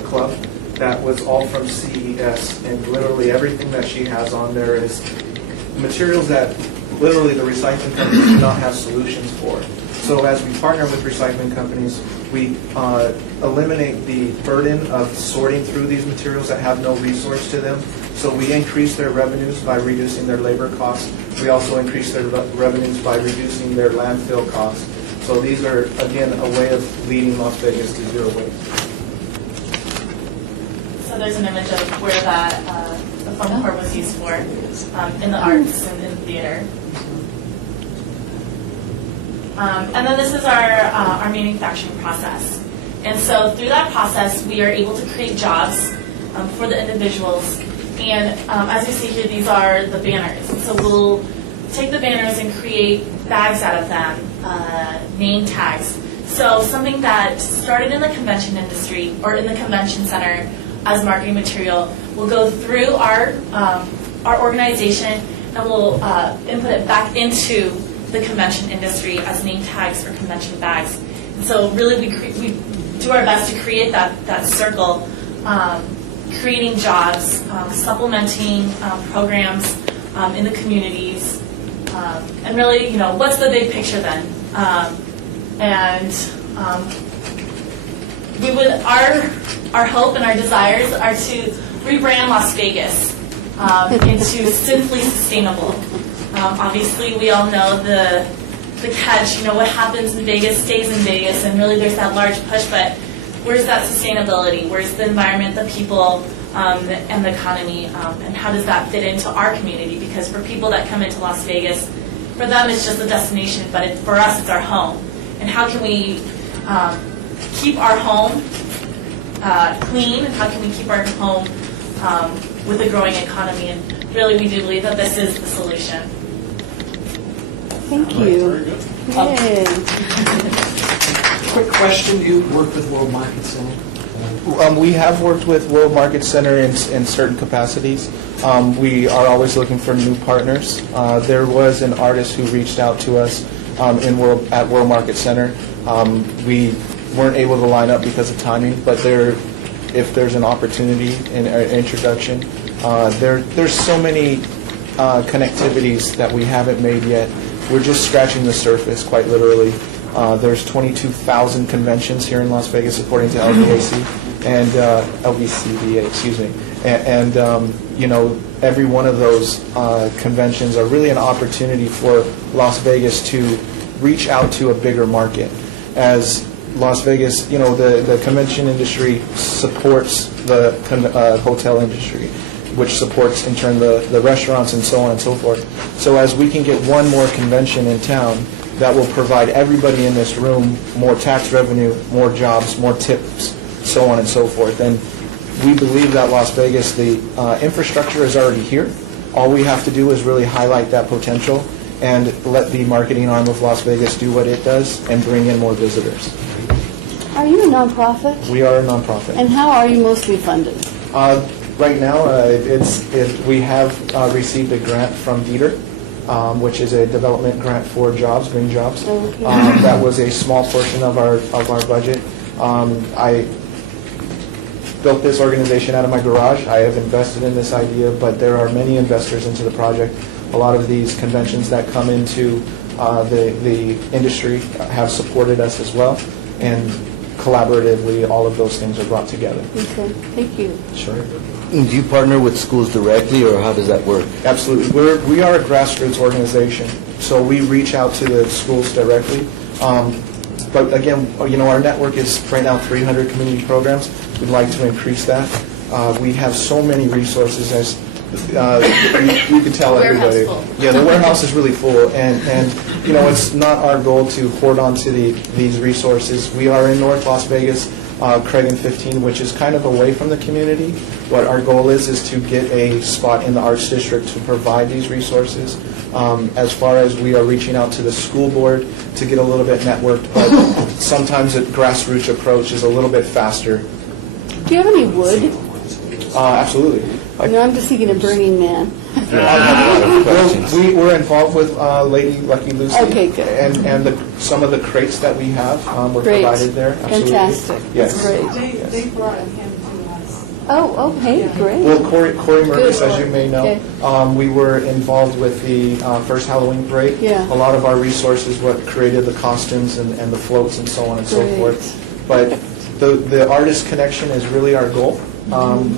Club. That was all from CES, and literally everything that she has on there is materials that literally the recycling companies do not have solutions for. So as we partner with recycling companies, we eliminate the burden of sorting through these materials that have no resource to them. So we increase their revenues by reducing their labor costs. We also increase their revenues by reducing their landfill costs. So these are, again, a way of leading Las Vegas to zero waste. So there's an image of where that the foam core was used for in the arts and in theater. And then this is our manufacturing process. And so through that process, we are able to create jobs for the individuals. And as you see here, these are the banners. So we'll take the banners and create bags out of them, name tags. So something that started in the convention industry or in the convention center as marketing material will go through our organization, and we'll input it back into the convention industry as name tags for convention bags. And so really we do our best to create that circle, creating jobs, supplementing programs in the communities, and really, what's the big picture then? We would, our hope and our desires are to rebrand Las Vegas into Simply Sustainable. Obviously, we all know the catch, what happens in Vegas stays in Vegas, and really there's that large push, but where's that sustainability? Where's the environment, the people, and the economy, and how does that fit into our community? Because for people that come into Las Vegas, for them it's just a destination, but for us it's our home. And how can we keep our home clean, and how can we keep our home with a growing economy? And really we do believe that this is the solution. Thank you. Yay. Quick question, do you work with World Market Center? We have worked with World Market Center in certain capacities. We are always looking for new partners. There was an artist who reached out to us at World Market Center. We weren't able to line up because of timing, but if there's an opportunity in an introduction, there's so many connectivities that we haven't made yet. We're just scratching the surface, quite literally. There's 22,000 conventions here in Las Vegas, according to LVAC and LVCVA, excuse me. And every one of those conventions are really an opportunity for Las Vegas to reach out to a bigger market. As Las Vegas, the convention industry supports the hotel industry, which supports in turn the restaurants and so on and so forth. So as we can get one more convention in town, that will provide everybody in this room more tax revenue, more jobs, more tips, so on and so forth. And we believe that Las Vegas, the infrastructure is already here. All we have to do is really highlight that potential and let the marketing arm of Las Vegas do what it does and bring in more visitors. Are you a nonprofit? We are a nonprofit. And how are you mostly funded? Right now, we have received a grant from Dieter which is a development grant for jobs, green jobs. Okay. That was a small portion of our budget. I built this organization out of my garage. I have invested in this idea, but there are many investors into the project. A lot of these conventions that come into the industry have supported us as well, and collaboratively, all of those things are brought together. Okay, thank you. Sure. Do you partner with schools directly, or how does that work? Absolutely. We are a grassroots organization, so we reach out to the schools directly. But again, our network is right now 300 community programs. We'd like to increase that. We have so many resources, as you can tell Warehouse everybody. full. Yeah, the warehouse is really full, and it's not our goal to hoard onto these resources. We are in North Las Vegas, Craig and 15, which is kind of away from the community. What our goal is to get a spot in the Arts District to provide these resources. As far as we are reaching out to the school board to get a little bit networked, but sometimes a grassroots approach is a little bit faster. Do you have any wood? Absolutely. No, I'm just thinking of Burning Man. We're involved with Lady Lucky Lucy. Okay, good. And some of the crates that we have were Great. provided there. Absolutely. Fantastic. Yes. That's great. They brought him to us. Oh, hey, great. Well, Corey Murphy, Good. as you may know, Okay. we were involved with the first Halloween parade. Yeah. A lot of our resources, what created the costumes and the floats and so on and so Great. forth. But the artist connection is really our goal.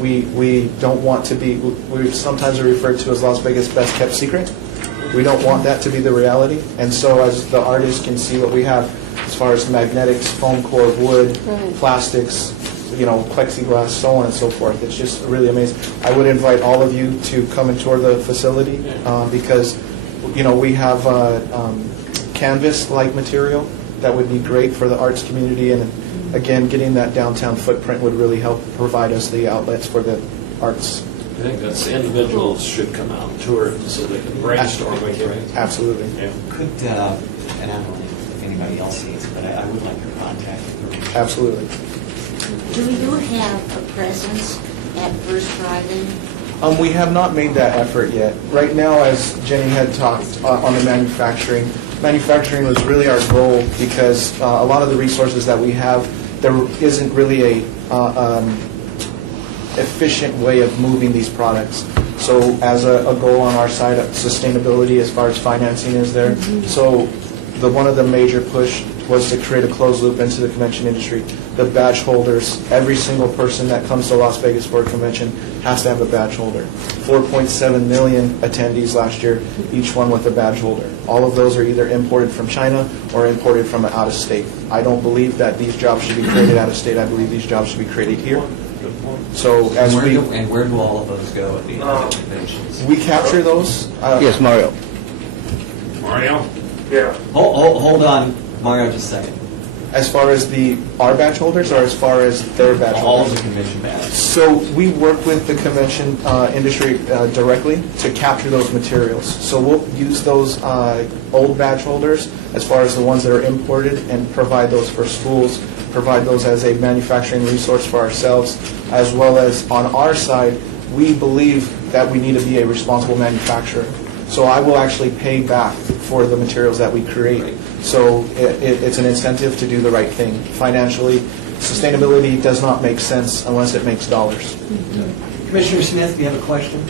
We don't want to be, we sometimes are referred to as Las Vegas' best kept secret. We don't want that to be the reality. And so as the artist can see what we have as far as magnetics, foam core, wood, Right. plastics, plexiglass, so on and so forth. It's just really amazing. I would invite all of you to come and tour the facility because, we have canvas-like material that would be great for the arts community, and again, getting that downtown footprint would really help provide us the outlets for the arts. I think that's individuals should come out and tour it so they can brainstorm with you. Absolutely. Yeah. Could, and I don't know if anybody else needs it, but I would like your contact information. Absolutely. Do you have a presence at First Friday? We have not made that effort yet. Right now, as Jenny had talked on the manufacturing was really our goal because a lot of the resources that we have, there isn't really a efficient way of moving these products. So as a goal on our side, sustainability as far as financing is there. So one of the major push was to create a closed loop into the convention industry. The badge holders, every single person that comes to Las Vegas for a convention has to have a badge holder. 4.7 million attendees last year, each one with a badge holder. All of those are either imported from China or imported from out of state. I don't believe that these jobs should be created out of state. I believe these jobs should be created here. So as where do all of those go at the conventions? we capture those. Yes, Mario. Mario? Yeah. Hold on, Mario, just a second. As far as our badge holders or as far as their badge All of holders? the convention badges. So we work with the convention industry directly to capture those materials. So we'll use those old badge holders as far as the ones that are imported and provide those for schools, provide those as a manufacturing resource for ourselves, as well as on our side, we believe that we need to be a responsible manufacturer. So I will actually pay back for the materials that we create. So it's an incentive to do the right thing. Financially, sustainability does not make sense unless it makes dollars. Commissioner Smith, do you have a question?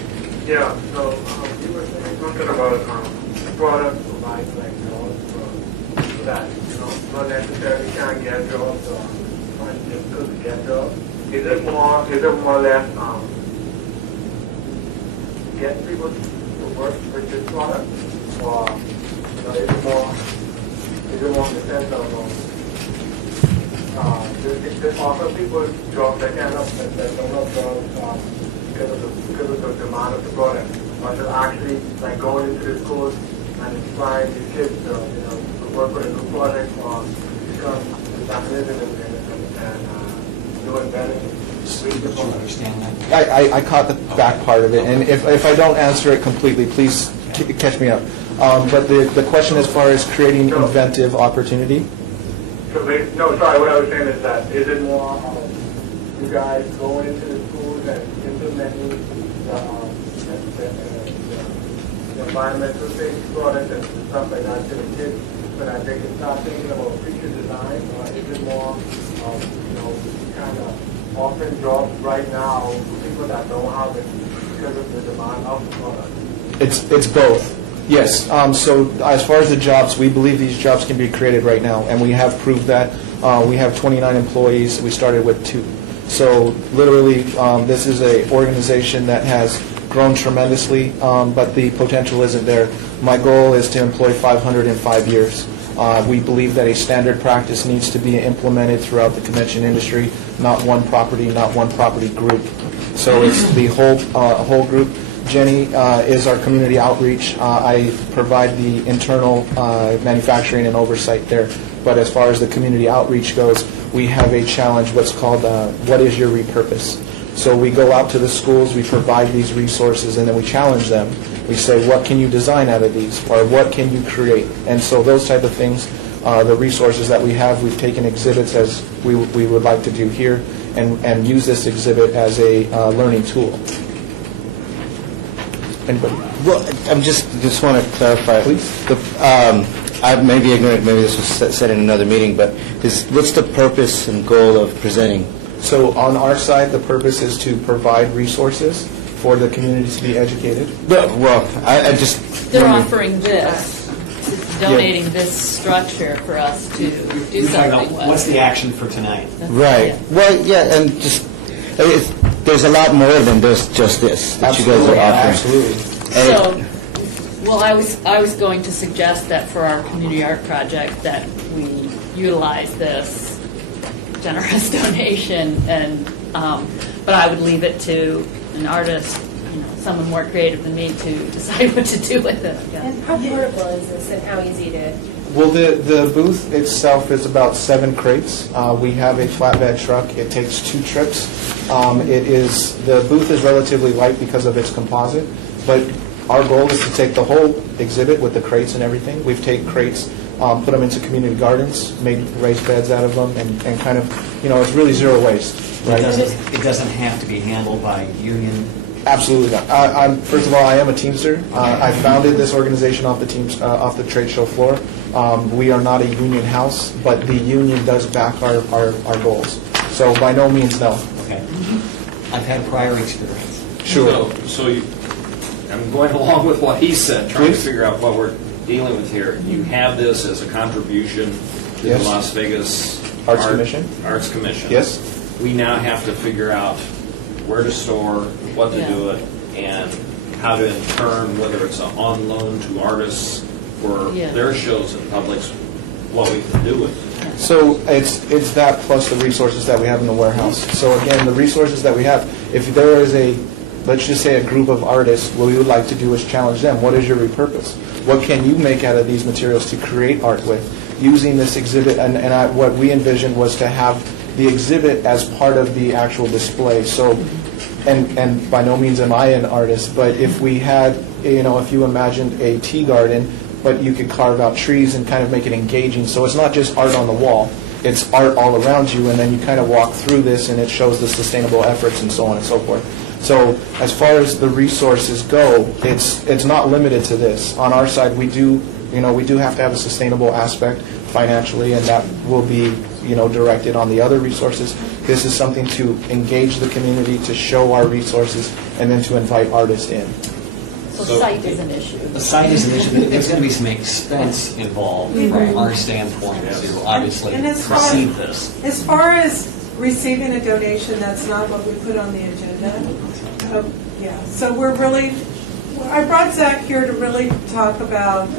Yeah, so you were saying something about products like that, not necessarily can't get jobs or find it difficult to get jobs. Is it more or less get people to work with this product, or is it more in the sense of this offer people jobs that don't have jobs because of the demand of the product, or is it actually like going into the schools and inspiring these kids to work with a new product or become mechanism and new invention? Did you understand that? I caught the back part of it, and if I don't answer it completely, please catch me up. But the question as far as creating inventive opportunity? No, sorry, what I was saying is that, is it more you guys going into the schools and implementing environmental safety products and stuff like that to the kids so that they can start thinking about future design? Or is it more, kind of offering jobs right now to people that don't have it because of the demand of the product? It's both. Yes. So as far as the jobs, we believe these jobs can be created right now, and we have proved that. We have 29 employees. We started with 2. So literally, this is an organization that has grown tremendously, but the potential isn't there. My goal is to employ 500 in 5 years. We believe that a standard practice needs to be implemented throughout the convention industry, not one property group. So it's the whole group. Jenny is our community outreach. I provide the internal manufacturing and oversight there. But as far as the community outreach goes, we have a challenge, what's called What is Your Repurpose? So we go out to the schools, we provide these resources, and then we challenge them. We say, what can you design out of these? Or what can you create? And so those type of things, the resources that we have, we've taken exhibits as we would like to do here, and use this exhibit as a learning tool. Anybody? Well, I'm just want to clarify. Please. I may be ignorant, maybe this was said in another meeting, but what's the purpose and goal of presenting? So on our side, the purpose is to provide resources for the community to be educated. Well, I just... They're offering this, donating this structure for us to do something with. What's the action for tonight? Right. Well, yeah, and just, there's a lot more than just this that you guys are offering. Absolutely. So, well, I was going to suggest that for our community art project that we utilize this generous donation, and but I would leave it to an artist, someone more creative than me, to decide what to do with it. And how portable is this, and how easy to? Well, the booth itself is about 7 crates. We have a flatbed truck. It takes 2 trips. The booth is relatively light because of its composite, but our goal is to take the whole exhibit with the crates and everything. We've taken crates, put them into community gardens, made raised beds out of them, and kind of, it's really zero waste. Right? It doesn't have to be handled by union. Absolutely not. First of all, I am a Teamster. I founded this organization off the trade show floor. We are not a union house, but the union does back our goals. So by no means, no. Okay. I've had prior experience. Sure. So I'm going along with what he said, trying Please. to figure out what we're dealing with here. You have this as a contribution to Yes. the Las Vegas Arts Commission. Arts Commission. Yes. We now have to figure out where to store, what to do it, and how to in turn, whether it's on loan to artists for their shows in Publix, what we can do with it. So it's that plus the resources that we have in the warehouse. So again, the resources that we have, if there is let's just say a group of artists, what we would like to do is challenge them. What is your repurpose? What can you make out of these materials to create art with? Using this exhibit, what we envisioned was to have the exhibit as part of the actual display. So, and by no means am I an artist, but if we had, if you imagined a tea garden, but you could carve out trees and kind of make it engaging. So it's not just art on the wall, it's art all around you, and then you kind of walk through this and it shows the sustainable efforts and so on and so forth. So as far as the resources go, it's not limited to this. On our side, we do have to have a sustainable aspect financially, and that will be directed on the other resources. This is something to engage the community, to show our resources, and then to invite artists in. So site is an issue. The site is an issue, but there's going to be some expense involved from our standpoint to obviously And as far- proceed this. As far as receiving a donation, that's not what we put on the agenda. Yeah, so I brought Zach here to really talk about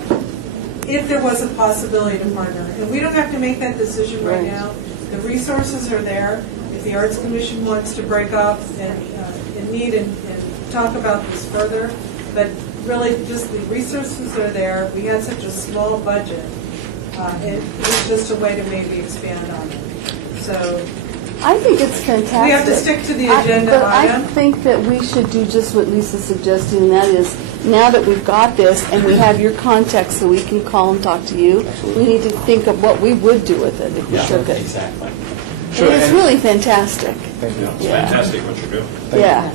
if there was a possibility to partner. And we don't have to make that decision right now. The resources are there. If the Arts Commission wants to break up and meet and talk about this further, but really just the resources are there. We had such a small budget. It was just a way to maybe expand on it. So I think it's fantastic. we have to stick to the agenda item. I think that we should do just what Lisa's suggesting, and that is, now that we've got this and we have your contact so we can call and talk to you, we need to think of what we would do with it if we took it. Exactly. Sure, It's and- really fantastic. Thank you. It's fantastic what you're doing. Yeah.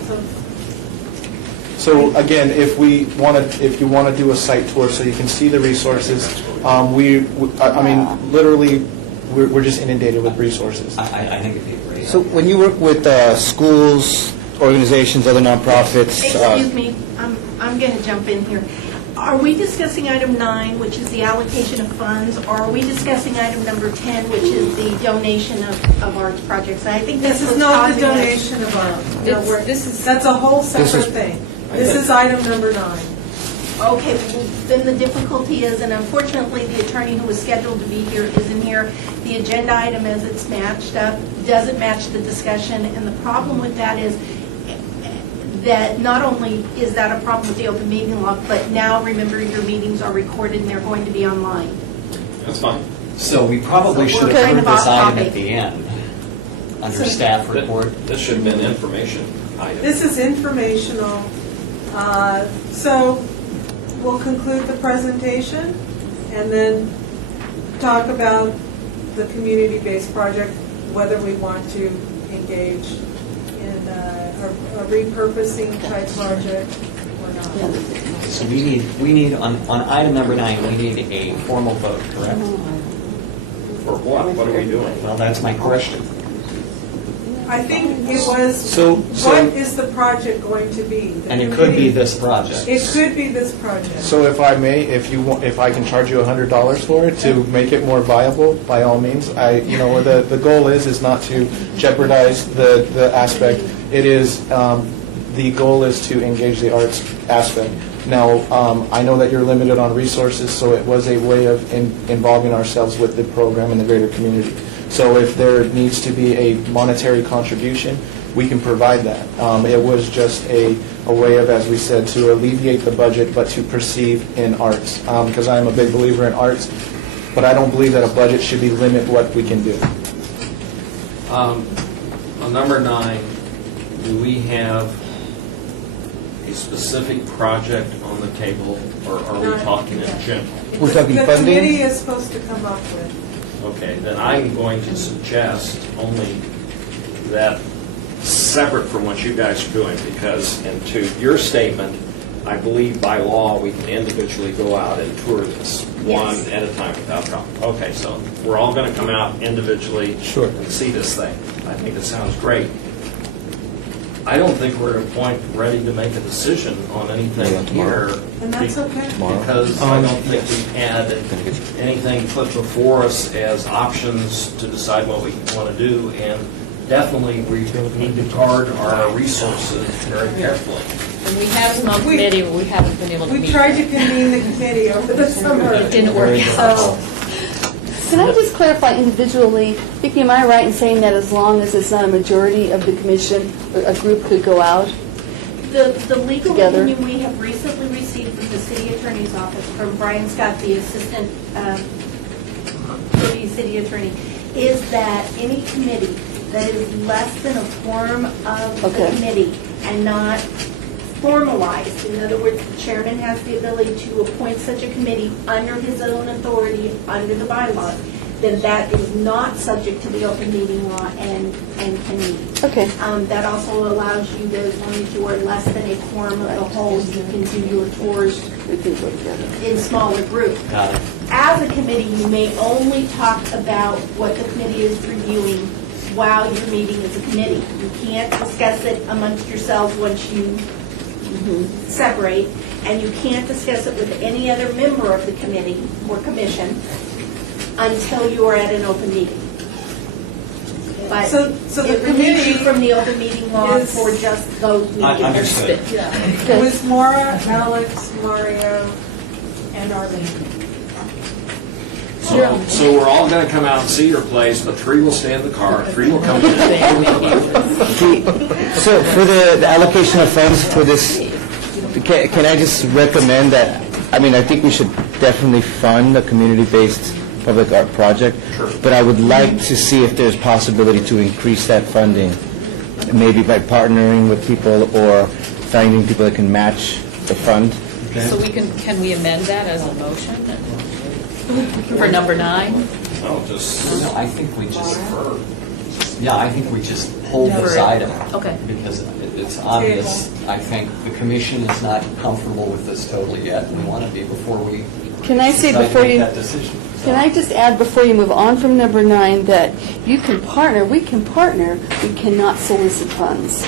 So again, if you want to do a site tour so you can see the resources, I mean, literally, we're just inundated with resources. I think it'd be great. So when you work with schools, organizations, other nonprofits... Excuse me, I'm going to jump in here. Are we discussing item 9, which is the allocation of funds, or are we discussing item number 10, which is the donation of arts projects? I think This is not the donation of art. No, that's a whole separate thing. This is item number 9. Okay, well, then the difficulty is, and unfortunately, the attorney who was scheduled to be here isn't here. The agenda item as it's matched up doesn't match the discussion, and the problem with that is that not only is that a problem with the open meeting law, but now remember your meetings are recorded and they're going to be online. That's fine. So we probably So should we're kind approve of this off item topic. at the end, under staff report. This should have been information item. This is informational. So we'll conclude the presentation and then talk about the community-based project, whether we want to engage in a repurposing type project or not. So we need on item number 9, we need a formal vote, correct? For what? What are we doing? Well, that's my question. I think it was, So- what is the project going to be? The And it could be committee- this project. It could be this project. So if I may, if I can charge you $100 for it to make it more viable, by all means. The goal is not to jeopardize the aspect. It is, the goal is to engage the arts aspect. Now, I know that you're limited on resources, so it was a way of involving ourselves with the program and the greater community. So if there needs to be a monetary contribution, we can provide that. It was just a way of, as we said, to alleviate the budget, but to perceive in arts. Because I am a big believer in arts, but I don't believe that a budget should be limit what we can do. On number 9, do we have a specific project on the table, or are we talking in general? We're talking The funding? committee is supposed to come up with. Okay, then I'm going to suggest only that separate from what you guys are doing, because, and to your statement, I believe by law we can individually go out and tour this one at a time without problem. Okay, so we're all going to come out individually and see this thing. I think it sounds great. I don't think we're at a point ready to make a decision on anything here. And that's okay. Because I don't think we've had anything put before us as options to decide what we want to do, and definitely we need to guard our resources very carefully. And we have some on committee, but we haven't been able to meet. We tried to convene the committee over the summer. It didn't work out. Can I just clarify individually, Vicki, am I right in saying that as long as it's not a majority of the commission, a group could go out? The legal Together. opinion we have recently received from the city attorney's office, from Brian Scott, the assistant deputy city attorney, is that any committee that is less than a quorum of the committee and not formalized, in other words, the chairman has the ability to appoint such a committee under his own authority, under the bylaws, then that is not subject to the open meeting law and can meet. Okay. That also allows you, as long as you are less than a quorum of the whole, you can do your tours in smaller groups. Got it. As a committee, you may only talk about what the committee is reviewing while you're meeting as a committee. You can't discuss it amongst yourselves once you separate, and you can't discuss it with any other member of the committee or commission until you are at an open meeting. But So the it relieves you committee from the open meeting law is- for just those meetings. Understood. It was Maura, Alex, Mario, and Arlene. So we're all going to come out and see your place, but 3 will stay in the car, 3 will come in. So for the allocation of funds for this, can I just recommend that, I mean, I think we should definitely fund a community-based public art project, but I would like to see if there's possibility to increase that funding, maybe by partnering with people or finding people that can match the fund. So can we amend that as a motion for number 9? No, just. No, I think we just, yeah, I think we just hold this item. Okay. Because it's obvious, I think, the commission is not comfortable with this totally yet, and we want to be before we Can I say decide to before make you, that decision. can I just add before you move on from number 9 that you can partner, we cannot solicit funds.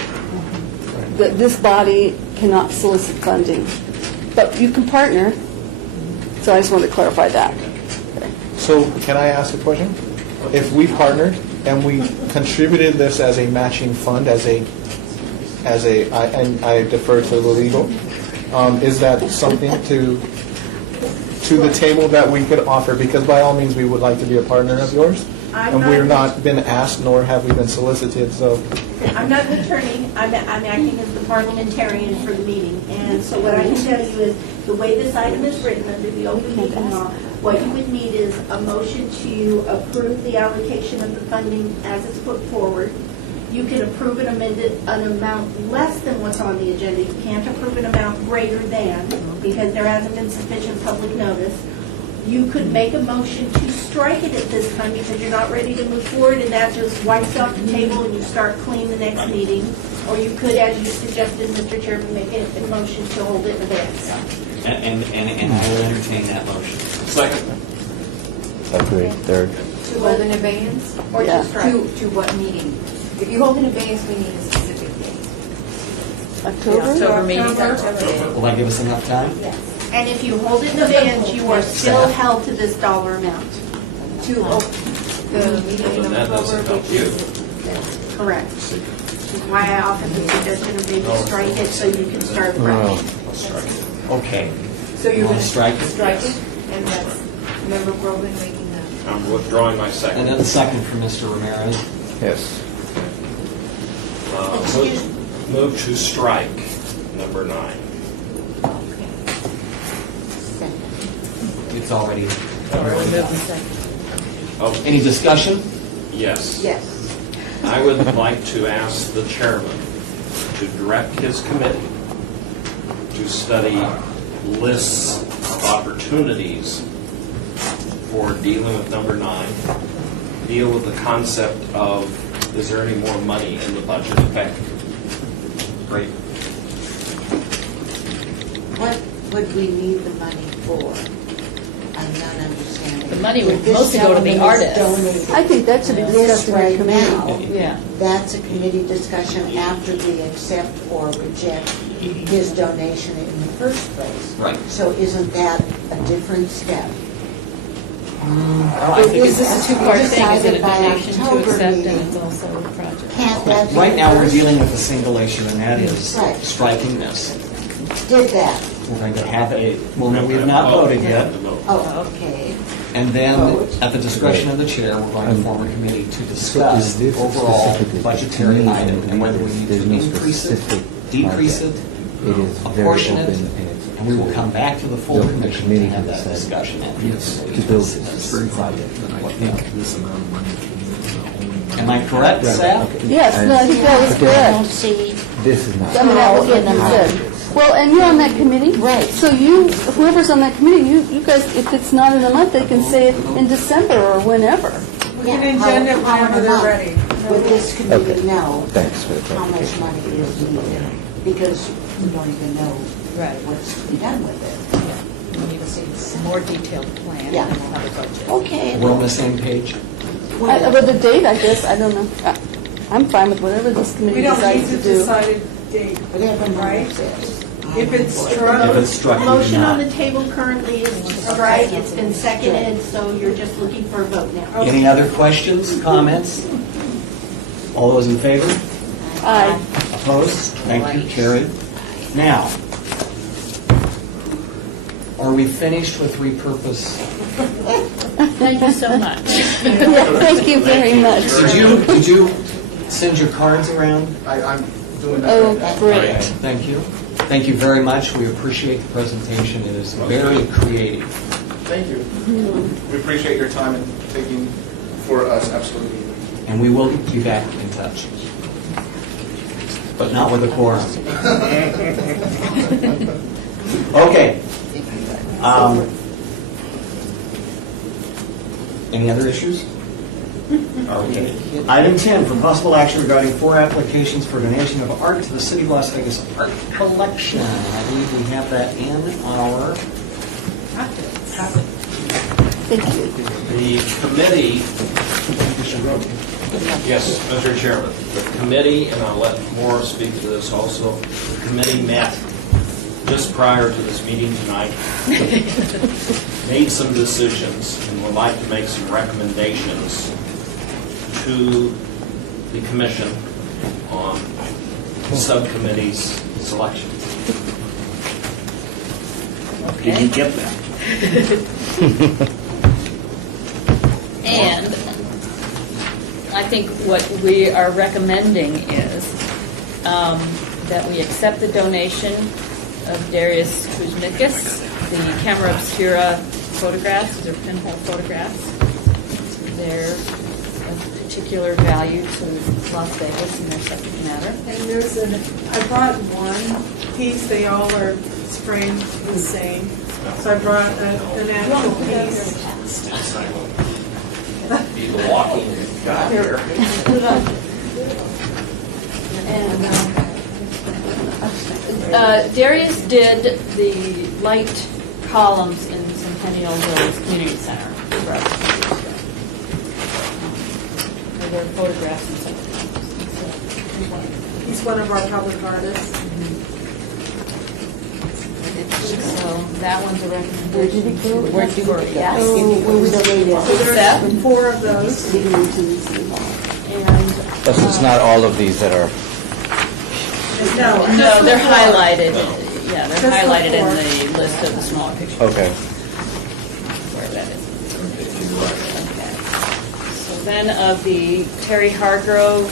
That this body cannot solicit funding. But you can partner, so I just wanted to clarify that. So can I ask a question? If we partnered and we contributed this as a matching fund, and I defer to the legal, is that something to the table that we could offer? Because by all means, we would like to be a partner of yours. And we're not been asked, nor have we been solicited, so. I'm not an attorney, I'm acting as the parliamentarian for the meeting, and so what I can tell you is, the way this item is written under the open meeting law, what you would need is a motion to approve the allocation of the funding as it's put forward. You can approve an amount less than what's on the agenda. You can't approve an amount greater than, because there hasn't been sufficient public notice. You could make a motion to strike it at this time because you're not ready to move forward, and that just wipes off the table and you start clean the next meeting. Or you could, as you suggested, Mr. Chairman, make a motion to hold it in advance. And I will entertain that motion. Second. Agree. Third. To hold in abeyance? Or Yeah. to strike. To what meeting? If you hold in abeyance, we need a specific date. October? October meeting. Will that give us enough time? And if you hold it in abeyance, you are still held to this dollar amount. To the meeting Then in that doesn't October, help which you. is Correct. Which is why I often the suggestion of maybe strike it so you can start fresh. Okay. So you're You going want to to strike it? strike it, and that's Member Groveland making that. I'm withdrawing my And second. then the second from Mr. Ramirez. Yes. Move to strike number 9. It's already. Oh, Any discussion? yes. Yes. I would like to ask the chairman to direct his committee to study lists of opportunities for dealing with number 9, deal with the concept of, is there any more money in the budget? Okay. Great. What would we need the money for? I'm not understanding. The money would This mostly go to the gentleman is artists. donating I think that should be this discussed in the right committee. now. Yeah. That's a committee discussion after we accept or reject his donation in the first place. Right. So isn't that a different step? I think Is This is a two-part thing, is it a decided by donation to October accept, and meeting? it's also a project? Can't that be Right now, we're first? dealing with a single issue, and that is Right. striking this. Did that? We're going to have a, well, no, we have not voted yet. Oh, okay. And then, at the discretion of the chair, we're going to form a committee to discuss the overall budgetary item and whether we need to increase it, decrease it, apportion it, and we will come back to the full commission to have that discussion after this. Am I correct, Sal? Yes, no, I think that was I don't correct. see This is not. I mean, that was what you said. Well, and you're on that committee? Right. So you, whoever's on that committee, you guys, if it's not in a month, they can say it in December or whenever. We can agenda it whenever they're ready. Would this committee Okay. know Thanks for the how much clarification. money is needed? Because we don't even know Right. what's to be done with it. We need to see a more detailed plan. Yeah. And we'll have a budget. Okay. We're on the same page? With the date, I guess, I don't know. I'm fine with whatever this We committee don't need decides to to do. decide a date, Whatever right? number it is. If it's If struck, it's struck, The we do motion on not. the table currently is to strike. It's been seconded, so you're just looking for a vote now. Any other questions, comments? All those in favor? Aye. Opposed? Thank you, carried. Now, are we finished with repurpose? Thank you so much. Yeah, thank you very much. Did you send your cards around? I'm doing that Oh, right now. great. Thank you. Thank you very much. We appreciate the presentation. It is very creative. Thank you. We appreciate your time and taking for us, absolutely. And we will be back in touch. But not with a quorum. Okay. Any other issues? Item 10, for possible action regarding 4 applications for donation of art to the City of Las Vegas Art Collection. I believe we have that in our Thank you. The committee, yes, Mr. Chairman, the committee, and I'll let Maura speak to this also, the committee met just prior to this meeting tonight, made some decisions, and would like to make some recommendations to the commission on subcommittee's selection. Did you get that? And I think what we are recommending is that we accept the donation of Darius Kuzmikis, the camera obscura photographs, these are pinhole photographs. They're of particular value to Las Vegas in their subject matter. And there's I brought one piece, they all are framed the same. So I brought an actual piece. Be the walking guy here. Darius did the light columns in Centennial Hills Community Center. There are photographs and such. He's one of our public artists. So that one's a recommendation. Where did he go? Yes. So there's 4 of those. But it's not all of these that are, No, No, they're highlighted. Yeah, they're Just the highlighted in 4. the list of the smaller pictures. okay. Where that is. Okay. So then of the Terry Hargrove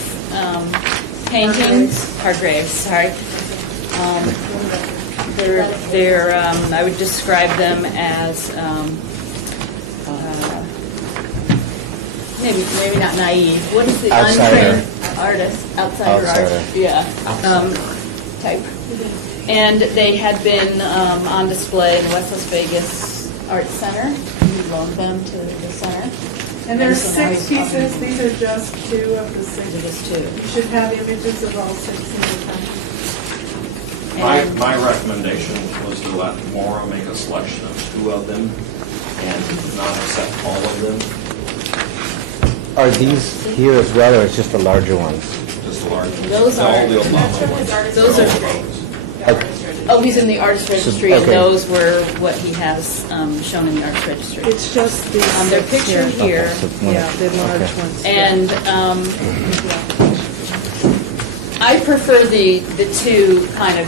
paintings, Hargraves, sorry. They're I would describe them as maybe not naive. What is the Outsider. untrained artist? Outsider Outsider. art. Yeah. Type. And they had been on display in the West Las Vegas Art Center. We loaned them to the center. And there's so now 6 he's coming. pieces. These are just 2 of the 6. Just 2. You should have images of all 6 in the front. My recommendation was to let Maura make a selection of 2 of them and not accept all of them, Are these here as well, or it's just the larger ones? just the large ones. Those All are- the Obama ones. Those are Okay. Oh, he's in the artist registry, and okay. those were what he has shown in the artist registry. It's just the. They're pictured here, Okay, so it's one- Yeah, the large okay. ones. and I prefer the 2 kind of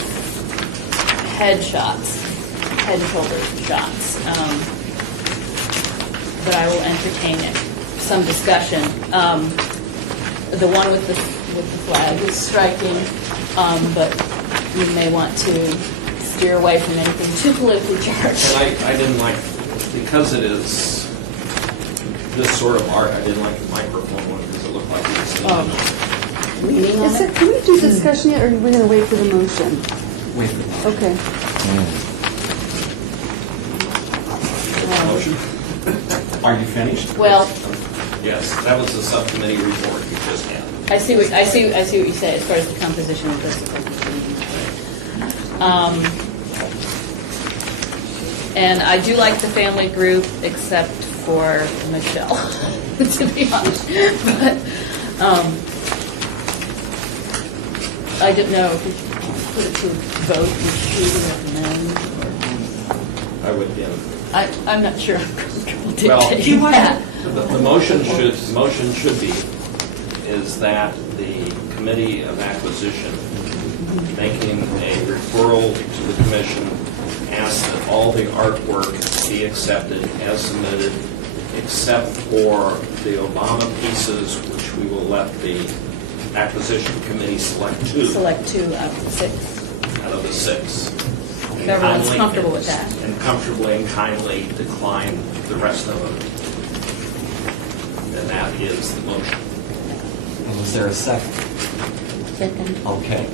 head shots, head and shoulder shots. But I will entertain it, some discussion. The one with the flag is striking, but you may want to steer away from anything too politically charged. And I didn't like, because it is this sort of art, I didn't like the microphone one because it looked like it was Leaning on it? Can we do discussion yet, or are we going to wait for the motion? Wait for that. Okay. motion. Are you finished? Well, Yes, that was the subcommittee report you just had. I see what you say as far as the composition of this. And I do like the family group, except for Michelle, to be honest. But I didn't know if we should put it to vote, we should recommend, I would, I'm not sure I'm comfortable Well, dictating that. the motion should be, is that the Committee of Acquisition, making a referral to the commission, ask that all the artwork be accepted as submitted, except for the Obama pieces, which we will let the Acquisition Committee select 2 Select 2 out of the 6. out of the 6. If everyone's comfortable with that. And comfortably and kindly decline the rest of them. And that is the motion. And was there a second? Second. Okay.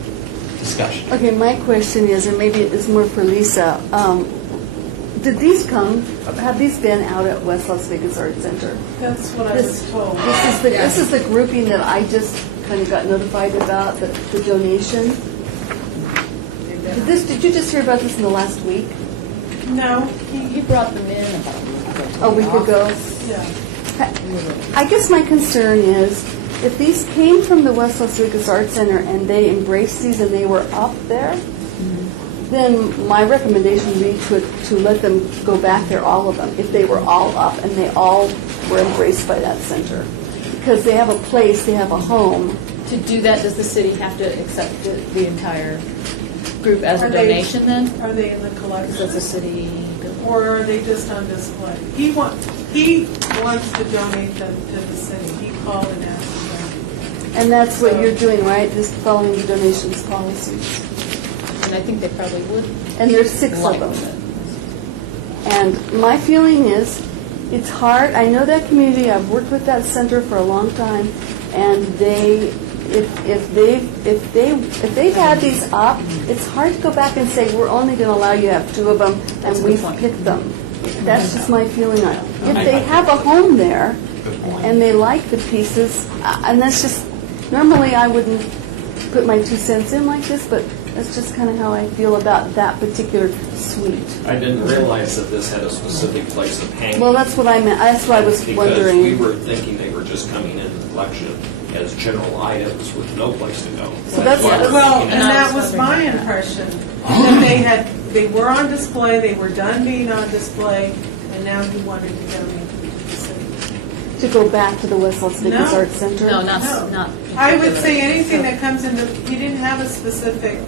Discussion. Okay, my question is, and maybe it's more for Lisa, did these come, have these been out at West Las Vegas Art Center? That's what I was told. This is the grouping that I just kind of got notified about, the donation. Did you just hear about this in the last week? No. He brought them in about A week ago? Yeah. I guess my concern is, if these came from the West Las Vegas Art Center and they embraced these and they were up there, then my recommendation would be to let them go back there, all of them, if they were all up and they all were embraced by that center. Because they have a place, they have a home. To do that, does the city have to accept the entire group as a donation then? Are they in the collection? Does the city? Or are they just on display? He wants to donate them to the city. He called and asked them. And that's what you're doing, right? Just following the donations policies. And I think they probably would. And there's 6 of them. And my feeling is, it's hard. I know that community. I've worked with that center for a long time, and if they've had these up, it's hard to go back and say we're only going to allow you to have 2 of them, and we've picked them. That's just my feeling on it. If they have a home there and they like the pieces, and that's just normally I wouldn't put my 2 cents in like this, but that's just kind of how I feel about that particular suite. I didn't realize that this had a specific place of hanging. Well, that's what I meant. That's what I was wondering. Because we were thinking they were just coming in the collection as general items with no place to go. So that's Well, and that was my impression, that they were on display, they were done being on display, and now he wanted to donate them to the city. To go back to the West Las Vegas No. Art Center? No, not. I would say anything that comes into, he didn't have a specific,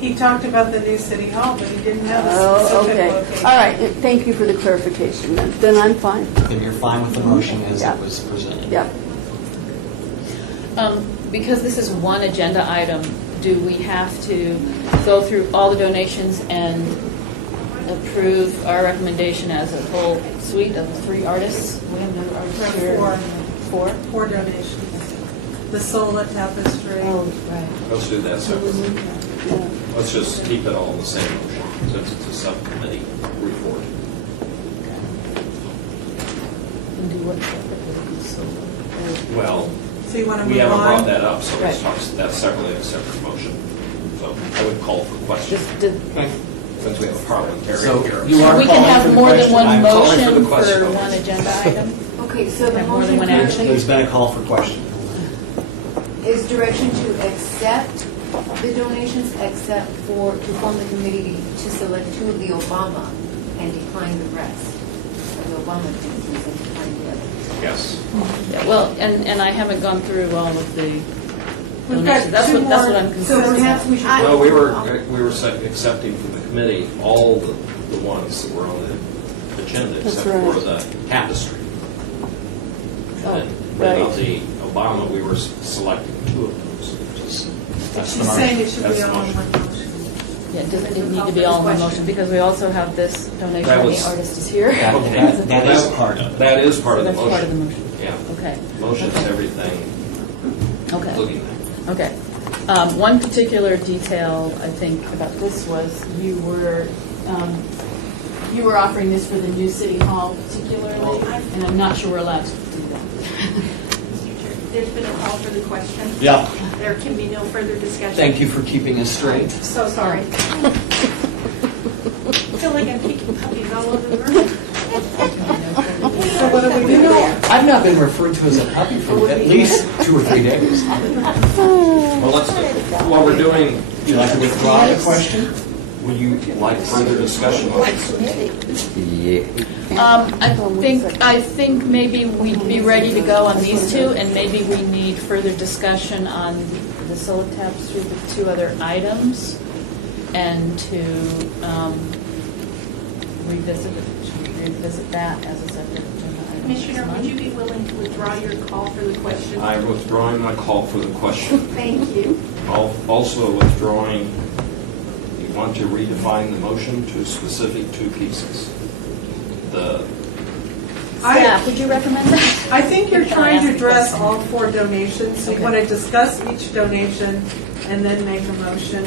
he talked about the new city hall, but he didn't have a Oh, specific okay. location. All right. Thank you for the clarification. Then I'm fine. Then you're fine with the motion as it was presented? Yeah. Because this is one agenda item, do we have to go through all the donations and approve our recommendation as a whole suite of 3 artists? We have no artists here. 4? 4 donations. The Sola Tapestry. Oh, right. Let's do that separately. Let's just keep it all in the same motion, since it's a subcommittee report. And do what separately? Well, So you want to we move haven't on? brought that up, so let's Right. talk that separately in a separate motion. So I would call for questions, since we have a parliamentarian So here. you are We can calling for have the more than question? one I'm calling for the motion question. for one agenda item? Okay, so the Have more than motion one action? There's been a call for question. is direction to accept the donations, except for, to form the committee to select 2 of the Obama and decline the rest of the Obama pieces and decline the others. Yes. Yeah, well, and I haven't gone through all of the We've got donations. That's 2 what I'm more. concerned So perhaps about. we should. No, we were accepting from the committee all the ones that were on the agenda, That's except right. for the tapestry. Oh, And right. about the Obama, we were selecting 2 of those. That's the She's saying it motion. should That's be the all in motion. one motion. Yeah, does it need to be all in one motion? Because we also have this donation, That and was- the artist is here. That is part of it. That is part So of the that's part of the motion. motion. Yeah. Okay. Motion's everything, Okay. including that. Okay. One particular detail, I think, about this was you were offering this for the new city hall particularly, and I'm not sure we're allowed to do that. There's been a call for the question. Yeah. There can be no further discussion. Thank you for keeping us straight. So sorry. I feel like I'm kicking puppies all over the room. So what do we do? I've not been referred to as a puppy for at least 2 or 3 days. Well, let's, while we're doing, Would you like to withdraw the question? would you like further discussion on it? I think maybe we'd be ready to go on these 2, and maybe we need further discussion on the solar tapestry, the 2 other items, and to revisit that as a separate agenda item. Commissioner, would you be willing to withdraw your call for the question? I'm withdrawing my call for the question. Thank you. Also withdrawing, you want to redefine the motion to specific 2 pieces. The, Staff, would you recommend that? I think you're Can I trying ask to a address question? all 4 donations, so you Okay. want to discuss each donation and then make a motion.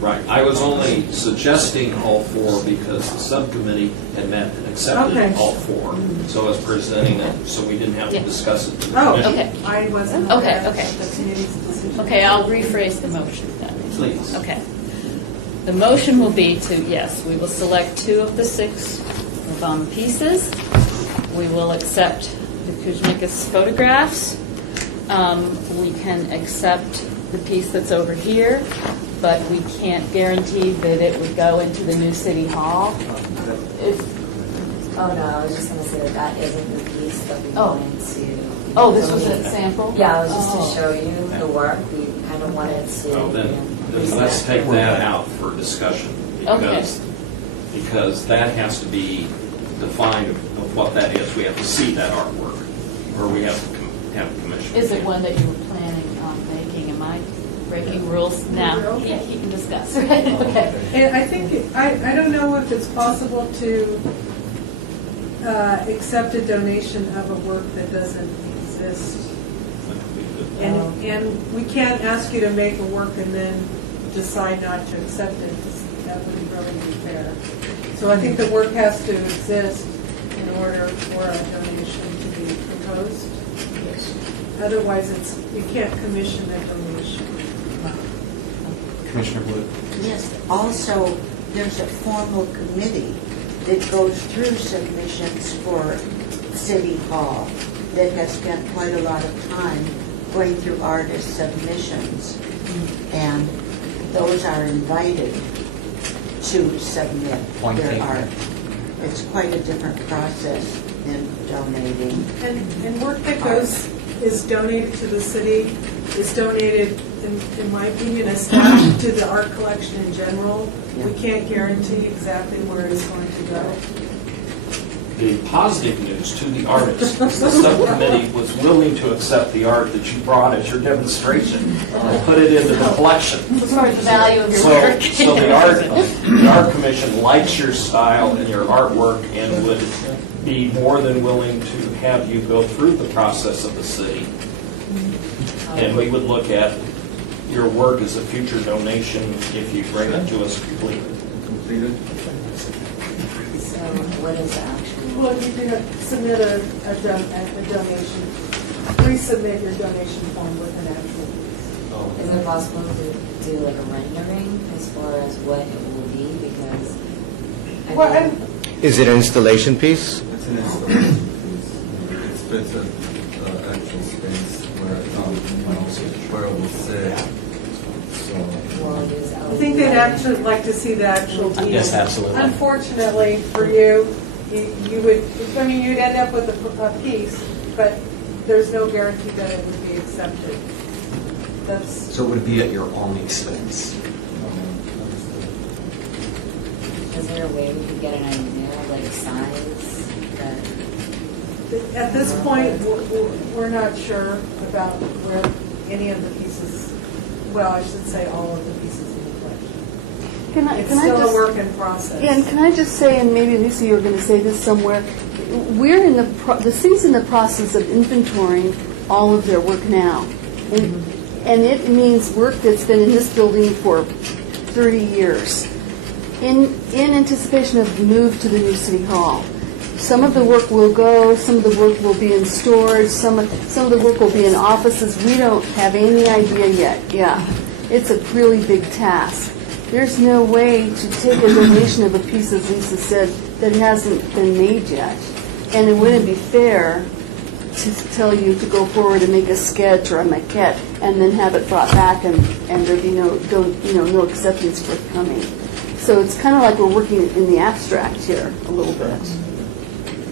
Right. I was only suggesting all four because the subcommittee had met and accepted Okay. all four. So I was presenting it, so we didn't have to Yeah. discuss it. to the Oh, commission. Okay. I wasn't Okay, aware of okay. the committee's decision. Okay, I'll rephrase the motion then. Please. Okay. The motion will be to, yes, we will select 2 of the 6 Obama pieces. We will accept the Kuzmikas photographs. We can accept the piece that's over here, but we can't guarantee that it would go into the new city hall. Oh, no, I was just going to say that that isn't the piece that we Oh. wanted to. Oh, this was a sample? Yeah, it was just Oh. to show you the work. We kind of wanted to. Oh, then let's take that out for discussion. Okay. Because that has to be defined of what that is. We have to see that artwork, or we have to have a commission. Is it one that you were planning on making? Am I breaking rules now? Yeah, you can discuss. Okay. And I think, I don't know if it's possible to accept a donation of a work that doesn't exist. And we can't ask you to make a work and then decide not to accept it, because that wouldn't really be fair. So I think the work has to exist in order for a donation to be proposed. Otherwise, you can't commission a donation. Commissioner Blue? Yes, also, there's a formal committee that goes through submissions for City Hall that has spent quite a lot of time going through artist submissions. And those are invited to submit Point their taken. art. It's quite a different process than donating. And work that is donated to the city, is donated, in my opinion, as staff to the art collection in general. We can't guarantee exactly where it's going to go. The positive news to the artists, the subcommittee was willing to accept the art that you brought as your demonstration and put it into the collection. As far as the value of your work. So the art commission likes your style and your artwork and would be more than willing to have you go through the process of the city. And we would look at your work as a future donation if you bring it to us completed. So what is the actual? Well, you can submit a donation, resubmit your donation form with an actual. Is it possible to do like a rendering as far as what it will be? Because I Well, think- Is it an installation piece? It's an installation. It's better actual space where it will sit. So. I think they'd actually like to see the actual piece. Yes, absolutely. Unfortunately for you, you would, I mean, you'd end up with a piece, but there's no guarantee that it would be accepted. That's, So it would be at your own expense. Is there a way we could get an idea, like size? at this point, we're not sure about where any of the pieces, well, I should say all of the pieces in the collection. It's still a work in process. Yeah, and can I just say, and maybe Lisa, you were going to say this somewhere, we're in the city's in the process of inventorying all of their work now. And it means work that's been in this building for 30 years. In anticipation of the move to the new city hall. Some of the work will go, some of the work will be in storage, some of the work will be in offices. We don't have any idea yet. Yeah, it's a really big task. There's no way to take a donation of a piece, as Lisa said, that hasn't been made yet. And it wouldn't be fair to tell you to go forward and make a sketch or a maquette and then have it brought back and there'd be no acceptance forthcoming. So it's kind of like we're working in the abstract here a little bit.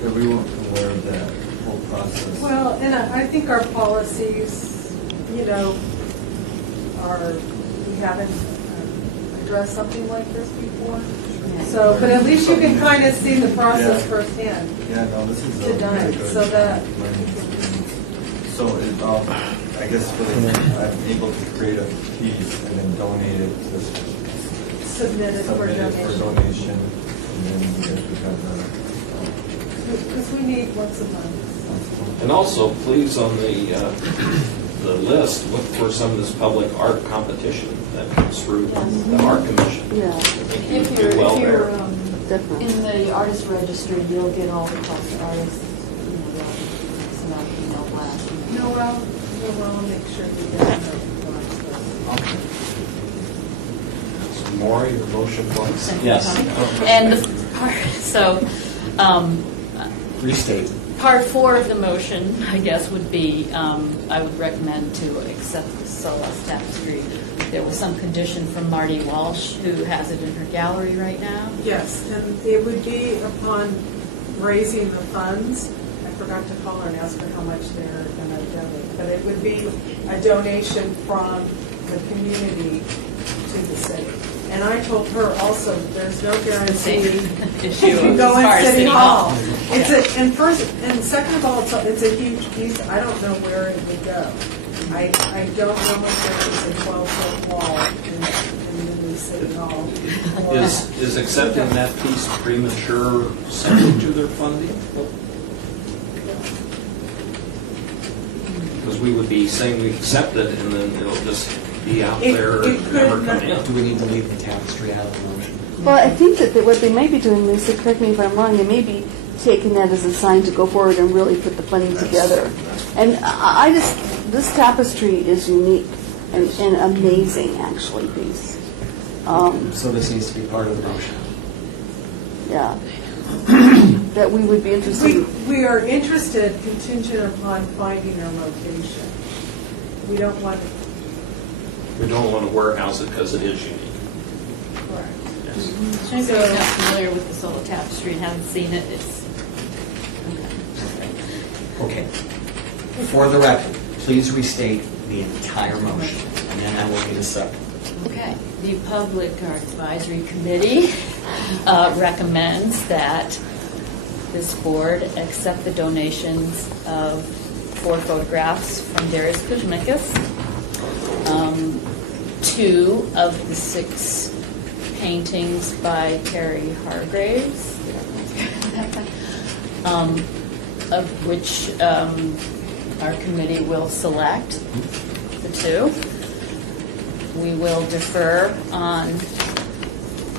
So we weren't aware of that whole process. Well, and I think our policies, we haven't addressed something like this before. So, but at least you can kind of see the process Yeah. firsthand. Yeah, no, this is Done, really good. so that- So, I guess I'm able to create a piece and then donate it to Submit it for donation. donation, and then you guys would have Because we need lots of money. And also, please, on the the list, look for some of this public art competition that comes through the art commission. Yeah. I think you If would you're, do well if you're there. Definitely. in the artist registry, you'll get all the cost artists, some email blast. No, well, I'll make sure we get that. So Maura, your motion was? Yes. And the part, so, Restate. part 4 of the motion, I guess, would be, I would recommend to accept the Solas Tapestry. There was some condition from Marty Walsh, who has it in her gallery right now. Yes, and it would be upon raising the funds. I forgot to call her and ask her how much they're going to donate, but it would be a donation from the community to the city. And I told her also, there's no guarantee Issue you can as go far in as City City Hall. Hall. It's a, and second of all, it's a huge piece. I don't know where it would go. I don't know if there is a 12-foot wall in the new City Hall. Or- Is accepting that piece premature subject to their funding? Because we would be saying we accept it and then it'll just be out there It and never could come not- in. Do we need to leave the tapestry out of the motion? Well, I think that what they may be doing, Lisa, correct me if I'm wrong, they may be taking that as a sign to go forward and really put the funding together. And I just, this tapestry is unique and amazing, actually, piece. So this needs to be part of the motion. Yeah. That we would be interested. We are interested contingent upon finding our location. We don't want to, We don't want to warehouse it because it is unique. correct. Yes. So if you're not familiar with the Sola Tapestry and haven't seen it, it's, Okay. For the record, please restate the entire motion, and then I will get a second. okay. The Public Art Advisory Committee recommends that this board accept the donations of 4 photographs from Darius Kuzmikas, 2 of the 6 paintings by Terry Hargraves, of which our committee will select the 2. We will defer on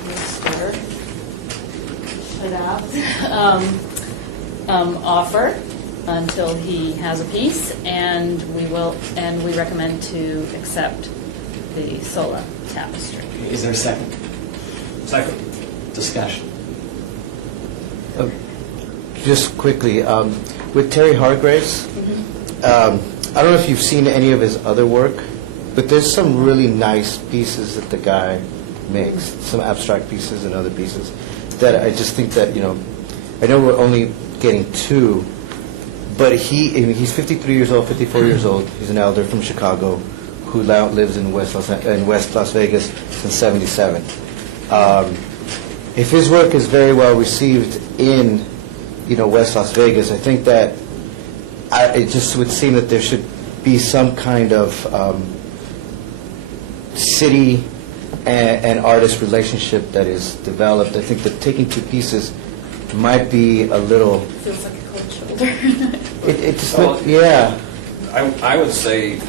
Mr. Shadab's offer until he has a piece, and we recommend to accept the Sola Tapestry. Is there a second? Second. Discussion. Just quickly, with Terry Hargraves, I don't know if you've seen any of his other work, but there's some really nice pieces that the guy makes, some abstract pieces and other pieces, that I just think that, I know we're only getting 2, but he's 53 years old, 54 years old. He's an elder from Chicago who now lives in West Las Vegas since '77. If his work is very well received in West Las Vegas, I think that it just would seem that there should be some kind of city and artist relationship that is developed. I think that taking 2 pieces might be a little... Feels like a cold shoulder. It just, Well, yeah. I would say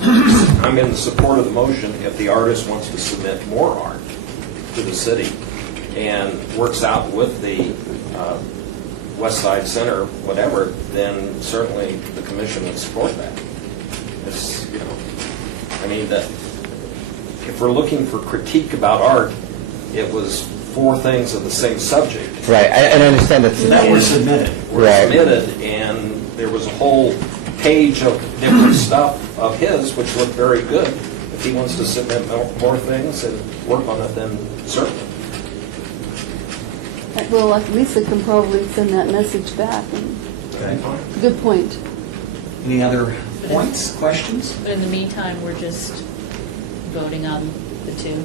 I'm in support of the motion if the artist wants to submit more art to the city and works out with the West Side Center, whatever, then certainly the commission would support that. It's, I mean, that if we're looking for critique about art, it was 4 things of the same subject. Right, and I understand that. That were submitted. Right. Submitted, and there was a whole page of different stuff of his, which looked very good. If he wants to submit more things and work on it, then certainly. Well, like Lisa can probably send that message back. Okay. Good point. Any other points, questions? But in the meantime, we're just voting on the 2.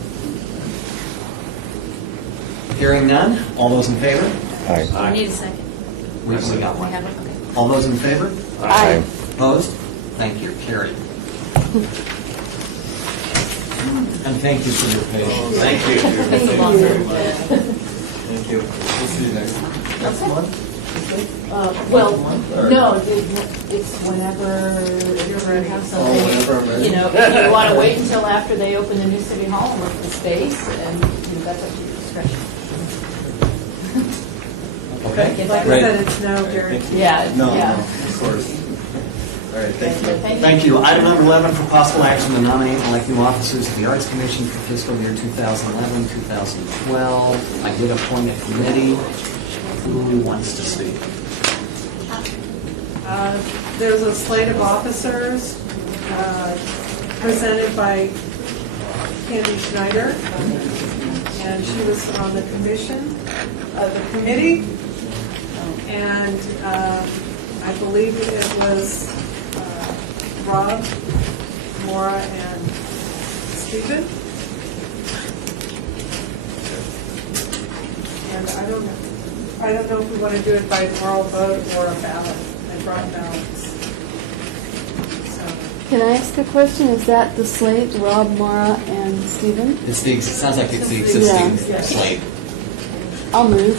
Hearing none, all those in favor? Aye. We need a second. We got We one. have it, okay. All those in favor? Aye. Opposed? Thank you, carried. And thank you for your patience. Thank you. It's a long road. Thank you. We'll see you next time. Next one? Well, Or- no, it's whenever you have whenever I'm ready. something, you know, if you want to wait until after they open the new city hall and look at the space, and that's up to your discretion. Okay? Like I Great. said, it's no guarantee. Yeah, No, yeah. of course. All right, thank you. Thank you. Item number 11 for possible action to nominate and elect new officers to the Arts Commission for fiscal year 2011, 2012. I did appoint a committee. Who wants to speak? There's a slate of officers presented by Candy Schneider, and she was on the committee, and I believe it was Rob, Maura, and Stephen. And I don't know if we want to do it by oral vote or a ballot. I brought ballots. Can I ask a question? Is that the slate, Rob, Mara, and Stephen? It's the, sounds like it's the existing Yeah. slate. I'll move.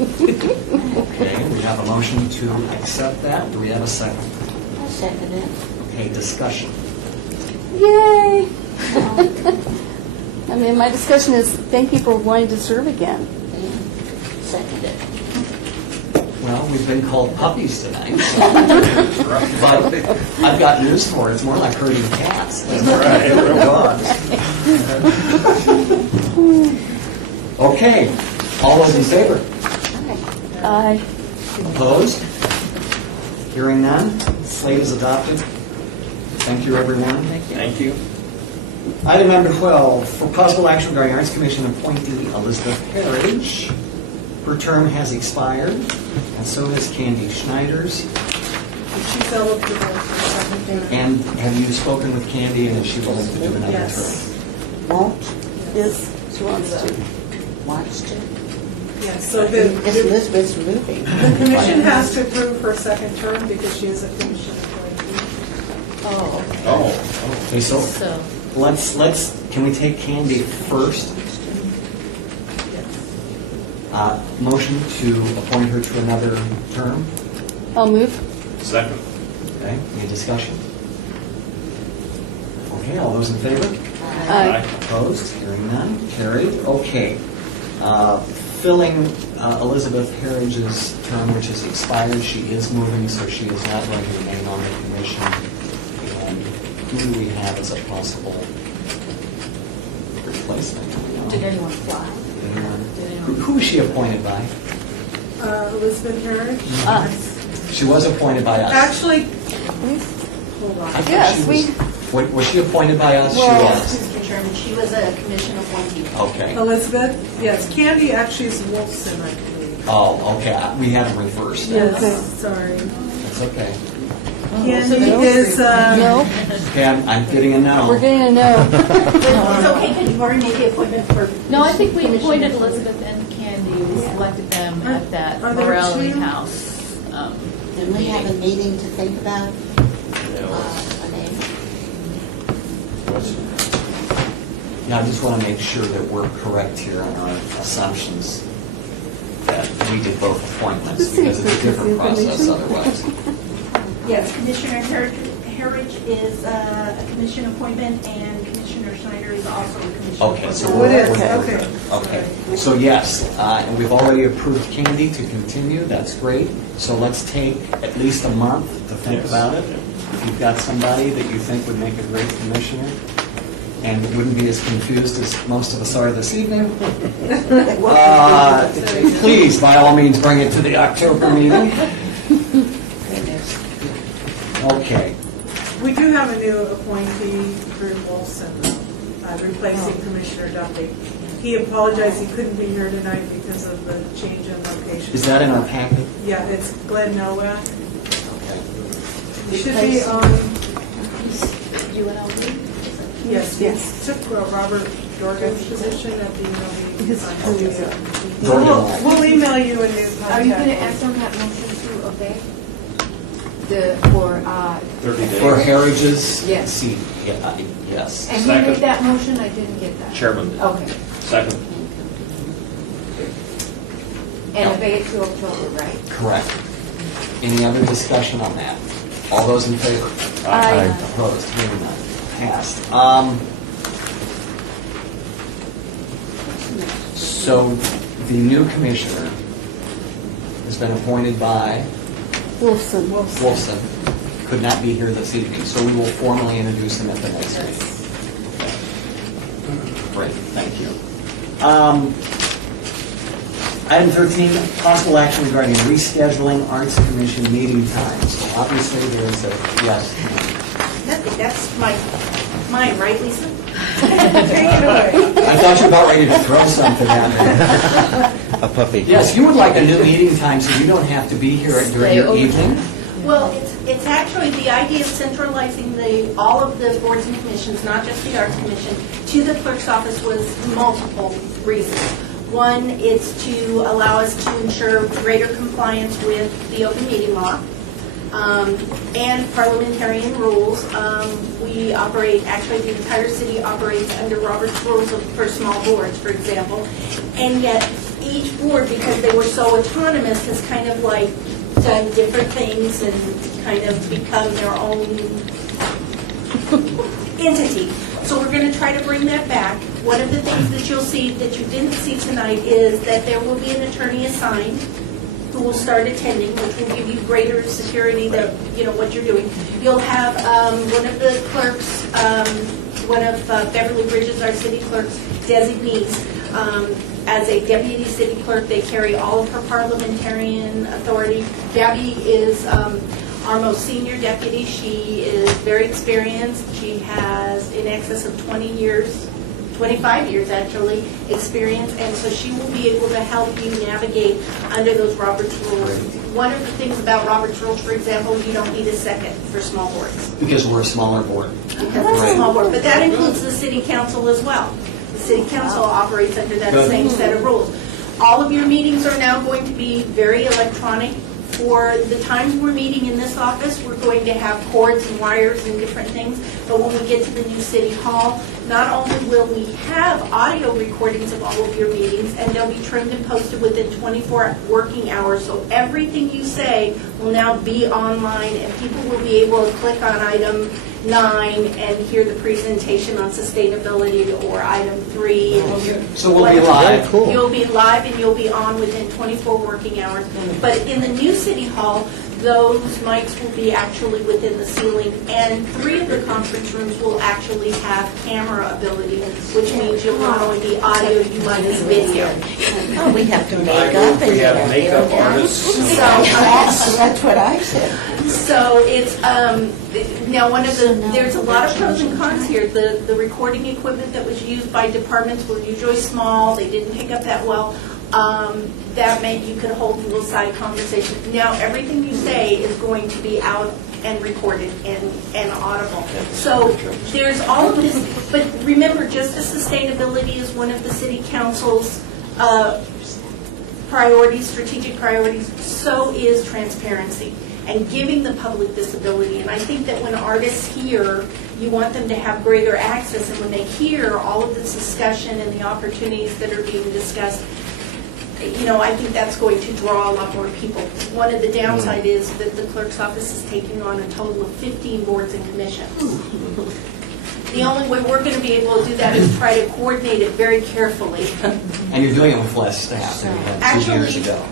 Okay, we have a motion to accept that. Do we have a second? I'll second it. Okay, discussion. Yay! I mean, my discussion is thank you for wanting to serve again. Second it. Well, we've been called puppies tonight, so. But I've got news for you. It's more like herding cats. Right, real dogs. Okay, all those in favor? Aye. Opposed? Hearing none, slate is adopted. Thank you, everyone. Thank you. Item number 12, for possible action regarding Arts Commission appointee Elizabeth Herridge. Her term has expired, and so has Candy Schneider's. She's eligible for second term. And have you spoken with Candy, and is she willing to do another term? Yes. Won't? Yes, she wants to. Wants to? Yes, so the Elizabeth's moving. the commission has to approve her second term because she is a commission appointee. Oh. Okay, so let's, can we take Candy first? Motion to appoint her to another term? I'll move. Second. Okay, any discussion? Okay, all those in favor? Aye. Opposed? Hearing none, carried. Okay. Filling Elizabeth Herridge's term, which has expired, she is moving, so she is not going to remain on the commission. And who do we have as a possible replacement? Did anyone fly? Who was she appointed by? Elizabeth Herrick? She was appointed by us. Actually, hold on. I thought Yes, she was she appointed by us? She was. Mr. Chairman, she was a commission appointee. Okay. Elizabeth, yes, Candy actually is Wolfson, I believe. Oh, okay. We had them reversed. Yes, sorry. That's okay. Candy is, No, Okay, I'm getting a no. we're getting a no. It's okay, because you've already made the appointment for. No, I think we commission. appointed Elizabeth and Candy. We selected them at that Are there Morelli two? House. Didn't we have a meeting to think about a name? Yeah, I just want to make sure that we're correct here on our assumptions that we did both appointments, because it's a different process otherwise. Yes, Commissioner Herridge is a commission appointment, and Commissioner Schneider is also a commission Okay, appointment. so Oh, we're it is, we're okay. good. Okay, so yes, and we've already approved Candy to continue, that's great. So let's take at least a month to think about it. If you've got somebody that you think would make a great commissioner, and wouldn't be as confused as most of us are this evening, please, by all means, bring it to the October meeting. Okay. we do have a new appointee, Drew Wolfson, replacing Commissioner Duffy. He apologized, he couldn't be here tonight because of the change in location. Is that in our packet? Yeah, it's Glenn Nowak. Okay. It should be on, UNLV? yes, yes, took Robert Dorgan's position at the UNLV. We'll email you a new contact. Are you going to act on that motion to obey? For Heritage's Yes. seat, yes. And who made that motion? I didn't get that. Chairman. Okay. Second. And obey it to October, right? Correct. Any other discussion on that? All those in favor? Aye. Opposed? Hearing none. Passed. So the new commissioner has been appointed by Wolfson. Wolfson. Could not be here this evening, so we will formally introduce him at the next meeting. Great, thank you. Item 13, possible action regarding rescheduling Arts Commission meeting times. Obviously, there is a, yes. Nothing, that's mine, right, Lisa? Take it away. I thought you were about ready to throw something at me. A puppy. Yes, you would like a new meeting time so you don't have to be here during your evening? Well, it's actually, the idea of centralizing all of the boards and commissions, not just the Arts Commission, to the clerk's office was multiple reasons. One, it's to allow us to ensure greater compliance with the open meeting law and parliamentarian rules. We operate, actually the entire city operates under Robert's Rules for small boards, for example. And yet each board, because they were so autonomous, has kind of like done different things and kind of become their own entity. So we're going to try to bring that back. One of the things that you'll see that you didn't see tonight is that there will be an attorney assigned who will start attending, which will give you greater security that, you know, what you're doing. You'll have one of the clerks, one of Beverly Bridges, our city clerks, designees, as a deputy city clerk. They carry all of her parliamentarian authority. Gabby is our most senior deputy. She is very experienced. She has in excess of 20 years, 25 years actually, experience, and so she will be able to help you navigate under those Robert's rules. One of the things about Robert's rules, for example, you don't need a second for small boards. Because we're a smaller board. Because it's a small board, but that includes the city council as well. The city council operates under that Good. same set of rules. All of your meetings are now going to be very electronic. For the times we're meeting in this office, we're going to have cords and wires and different things, but when we get to the new city hall, not only will we have audio recordings of all of your meetings, and they'll be trimmed and posted within 24 working hours, so everything you say will now be online, and people will be able to click on item 9 and hear the presentation on sustainability, or item 3. So we'll be live. Cool. You'll be live and you'll be on within 24 working hours. But in the new city hall, those mics will be actually within the ceiling, and 3 of the conference rooms will actually have camera ability, which means you'll not only be audio, you might be video. Oh, we have to make up. We have makeup artists. So, That's what I said. So it's, now there's a lot of pros and cons here. The recording equipment that was used by departments were usually small, they didn't pick up that well. That meant you could hold little side conversations. Now, everything you say is going to be out and recorded and audible. So there's all of this, but remember, just as sustainability is one of the city council's priorities, strategic priorities, so is transparency and giving the public visibility. And I think that when artists hear, you want them to have greater access, and when they hear all of this discussion and the opportunities that are being discussed, you know, I think that's going to draw a lot more people. One of the downside is that the clerk's office is taking on a total of 15 boards and commissions. The only way we're going to be able to do that is try to coordinate it very carefully. And you're doing it with less staff than you had 2 years ago.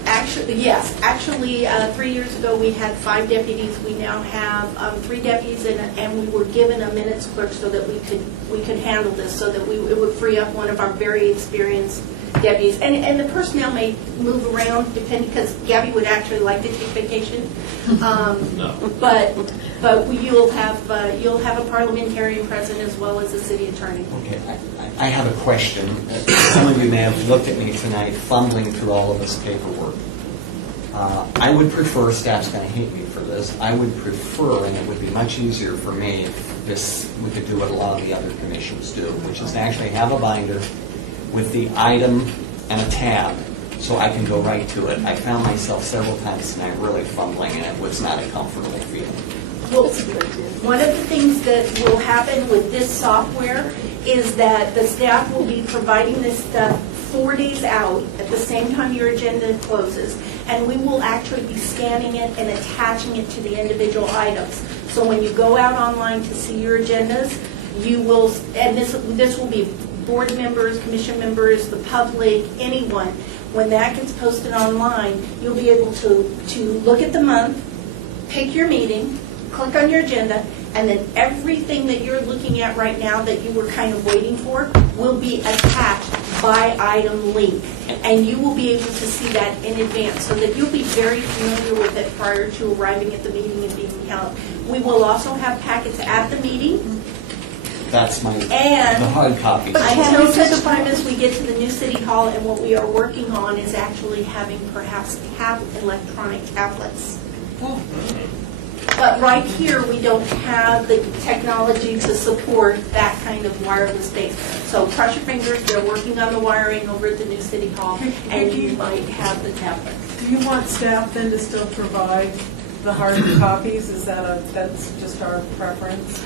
Yes. Actually, 3 years ago, we had 5 deputies. We now have 3 deputies, and we were given a minutes clerk so that we could handle this, so that it would free up one of our very experienced deputies. And the personnel may move around depending, because Gabby would actually like to take vacation. But you'll have a parliamentarian present as well as a city attorney. Okay, I have a question. Some of you may have looked at me tonight fumbling through all of this paperwork. I would prefer, staff's going to hate me for this, I would prefer, and it would be much easier for me if we could do what a lot of the other commissions do, which is to actually have a binder with the item and a tab, so I can go right to it. I found myself several times tonight really fumbling, and it was not a comfortable feeling. Well, one of the things that will happen with this software is that the staff will be providing this stuff 4 days out at the same time your agenda closes, and we will actually be scanning it and attaching it to the individual items. So when you go out online to see your agendas, you will, and this will be board members, commission members, the public, anyone. When that gets posted online, you'll be able to look at the month, pick your meeting, click on your agenda, and then everything that you're looking at right now that you were kind of waiting for will be attached by item link. And you will be able to see that in advance so that you'll be very familiar with it prior to arriving at the meeting and being held. We will also have packets at the meeting. That's the And hard copy. until such time as we get to the new city hall, and what we are working on is actually having perhaps electronic tablets. But right here, we don't have the technology to support that kind of wireless base. So cross your fingers, they're working on the wiring over at the new city hall, and you might have the tablet. Do you want staff then to still provide the hard copies? That's just our preference?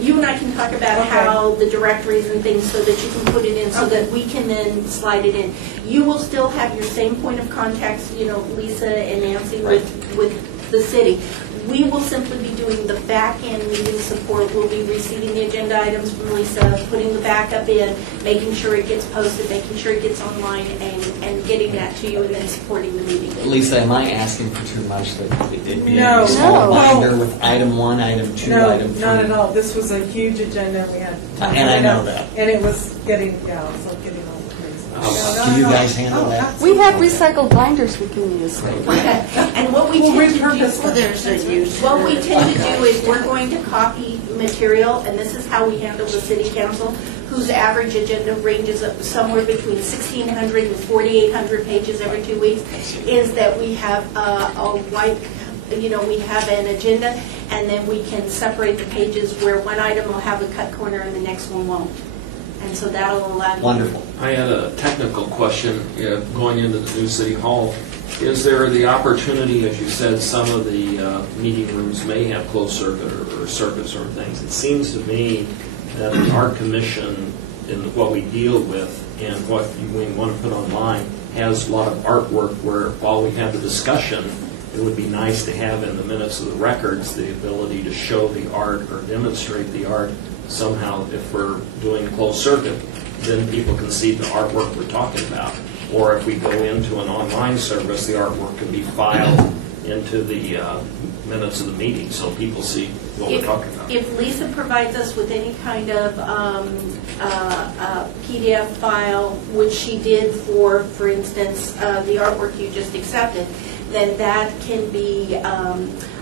You and I can talk about how the directories and things so that you can put it in so that we can then slide it in. You will still have your same point of contacts, Lisa and Nancy with the city. We will simply be doing the back-end meeting support. We'll be receiving the agenda items from Lisa, putting the backup in, making sure it gets posted, making sure it gets online, and getting that to you, and then supporting the meeting. Lisa, am I asking for too much that it'd be No. a small No. binder with item 1, item 2, No, item 3? not at all. This was a huge agenda we had. And I know that. And it was getting, getting all crazy. Can you guys handle that? We have recycled binders we can use. And what we tend to do, what we tend to do is we're going to copy material, and this is how we handle the city council, whose average agenda ranges up somewhere between 1,600 and 4,800 pages every 2 weeks, is that we have a white, we have an agenda, and then we can separate the pages where one item will have a cut corner and the next one won't. And so that'll allow you. Wonderful. I had a technical question going into the new city hall. Is there the opportunity, as you said, some of the meeting rooms may have closed circuit or circuits or things? It seems to me that the art commission and what we deal with and what we want to put online has a lot of artwork where while we have the discussion, it would be nice to have in the minutes of the records the ability to show the art or demonstrate the art somehow. If we're doing closed circuit, then people can see the artwork we're talking about. Or if we go into an online service, the artwork can be filed into the minutes of the meeting so people see what we're talking about. If Lisa provides us with any kind of PDF file, which she did for instance, the artwork you just accepted, then that can be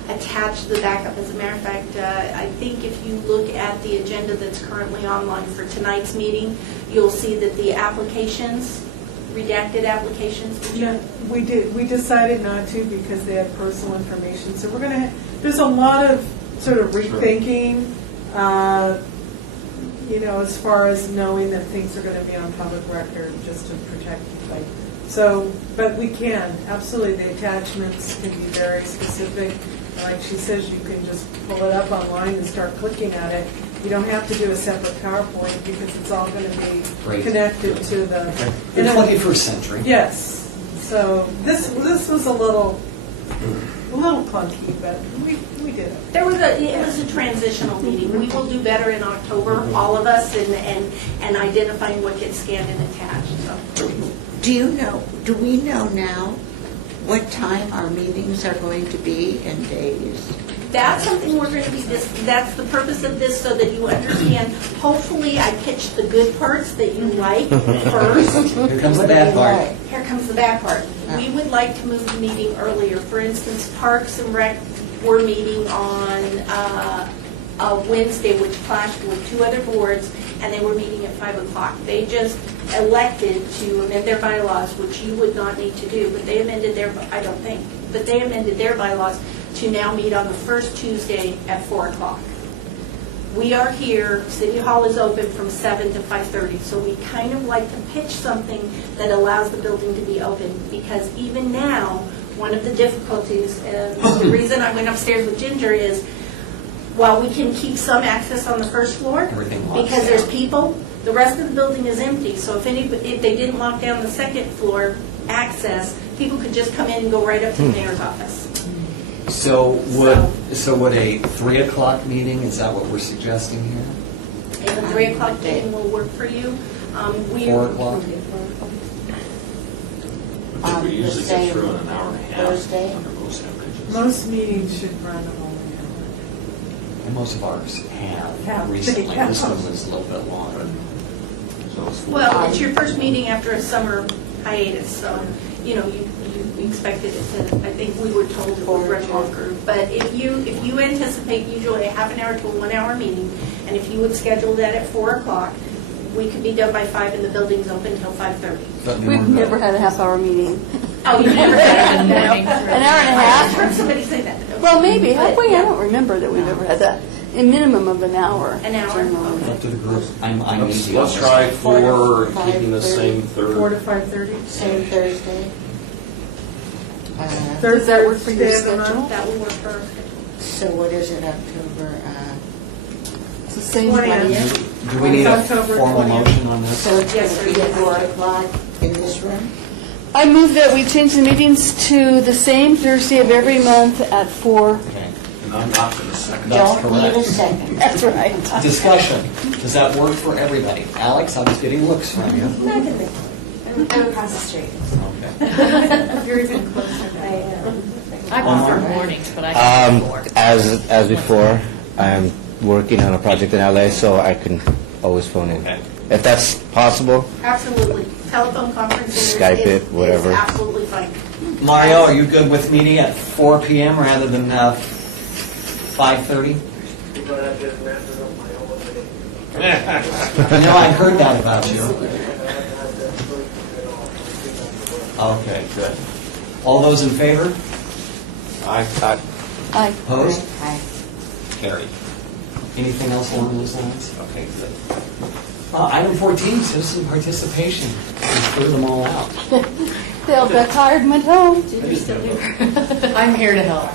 attached to the backup. As a matter of fact, I think if you look at the agenda that's currently online for tonight's meeting, you'll see that the applications, redacted applications. Yeah, we did. We decided not to because they had personal information. So we're going to, there's a lot of sort of rethinking, as far as knowing that things are going to be on public record just to protect, but we can, absolutely. The attachments can be very specific. Like she says, you can just pull it up online and start clicking at it. You don't have to do a separate PowerPoint because it's all going to be connected to the... The 21st century. Yes. So this was a little clunky, but we did it. It was a transitional meeting. We will do better in October, all of us, and identifying what gets scanned and attached. So. Do we know now what time our meetings are going to be in days? That's something we're going to be, that's the purpose of this, so that you understand. Hopefully, I pitched the good parts that you like first. Here comes the bad part. Here comes the bad part. We would like to move the meeting earlier. For instance, Parks and Rec were meeting on a Wednesday, which clashed with two other boards, and they were meeting at 5 o'clock. They just elected to amend their bylaws, which you would not need to do, but they amended their, I don't think, but they amended their bylaws to now meet on the first Tuesday at 4 o'clock. We are here, City Hall is open from 7 to 5:30, so we kind of like to pitch something that allows the building to be open, because even now, one of the difficulties, and the reason I went upstairs with Ginger is, while we can keep some access on the first floor, Everything locks because there's people, The rest of the building is empty, so if they didn't lock down the second floor access, people could just come in and go right up to the mayor's office. So would a 3 o'clock meeting, is that what we're suggesting here? If a 3 o'clock meeting will work for you, 4 o'clock? I think we usually get through in an hour and a half. Thursday? Under most averages. Most meetings should run only And most of ours have Have. recently. This one was a little bit longer. So it's 4. Well, it's your first meeting after a summer hiatus, so, you expected it to, I think we were told it would run longer. But if you anticipate usually a half an hour to a 1 hour meeting, and if you would schedule that at 4 o'clock, we could be done by 5 and the building's open until 5:30. We've never had a half-hour meeting. Oh, you've never had An hour and a half? I've heard somebody say that. Well, maybe, halfway, I don't remember that we've ever had that. A minimum of an hour. An hour? generally. Up to the group. I'm Let's easy on let's this. try 4, 5:30. keeping the same 4 to third. 5:30. Same Thursday? Does that work for your Thursday of the schedule? month. That will work for our schedule. So what is it, October? It's the same 20th. Do we need a October formal 20th. motion on this? So it's Yes, going to be sir. at 4 o'clock in this room? I move that we change the meetings to the same Thursday of every month at 4. Okay. And I'm not going to second. That's Don't need a correct. second. That's right. Discussion. Does that work for everybody? Alex, I was getting looks from you. I'm across the street. Okay. You're even closer. I prefer mornings, but I can do 4. As before, I'm working on a project in LA, so I can always phone in. Okay. If that's possible, Absolutely. Telephone conferencing Skype is it, whatever. absolutely fine. Mario, are you good with meeting at 4 p.m. rather than 5:30? Because that just messes up my whole day. I heard that about you. Okay, good. All those in favor? Aye. Aye. Opposed? Aye. Carried. Anything else along those lines? Okay, good. Item 14, citizen participation. We threw them all out. They all got tired and went home. I'm here to help.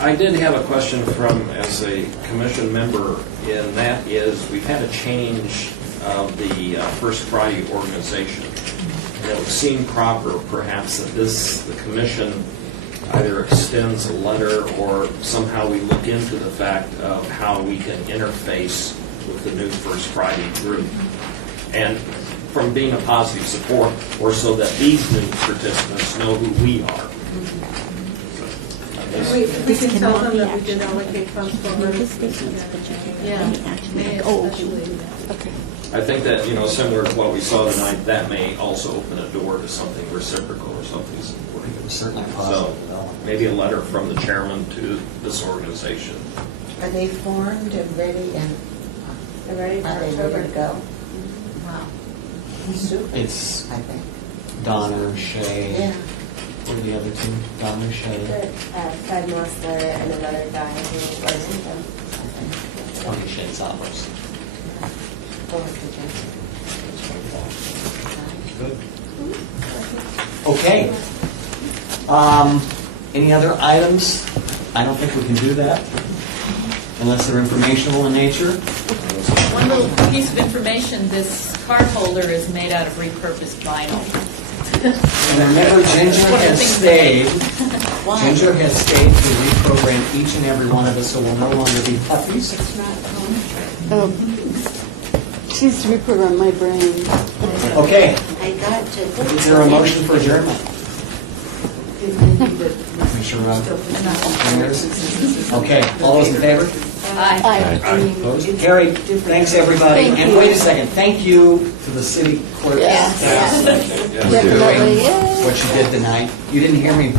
I did have a question as a commission member, and that is, we've had a change of the First Friday organization. And it would seem proper, perhaps, that the commission either extends a letter or somehow we look into the fact of how we can interface with the new First Friday group. And from being a positive support, or so that these new participants know who we are. We can tell them that we did allocate funds for her. I think that, similar to what we saw tonight, that may also open a door to something reciprocal or something supporting. Certainly So possible. maybe a letter from the chairman to this organization. Are they formed and ready and I'm ready for are they October. ready to go? Wow. Super, It's I think. Donner, Shay. Yeah. What are the other two? Donner, Shay. Fred Mossler and another guy who was in them. Tony Shay's hours. Good. Okay. Any other items? I don't think we can do that unless they're informational in nature. One little piece of information, this card holder is made out of repurposed vinyl. And remember, Ginger has stayed. Ginger has stayed to reprogram each and every one of us, so we'll no longer be puppies. She's to reprogram my brain. Okay. I got to. Is there a motion for adjournment? Commissioner Rogers? Okay, all those in favor? Aye. Opposed? Carried. Thanks, everybody. Thank And you. wait a second, thank you to the city clerk Yes. staff Definitely, yeah. what you did tonight. You didn't hear me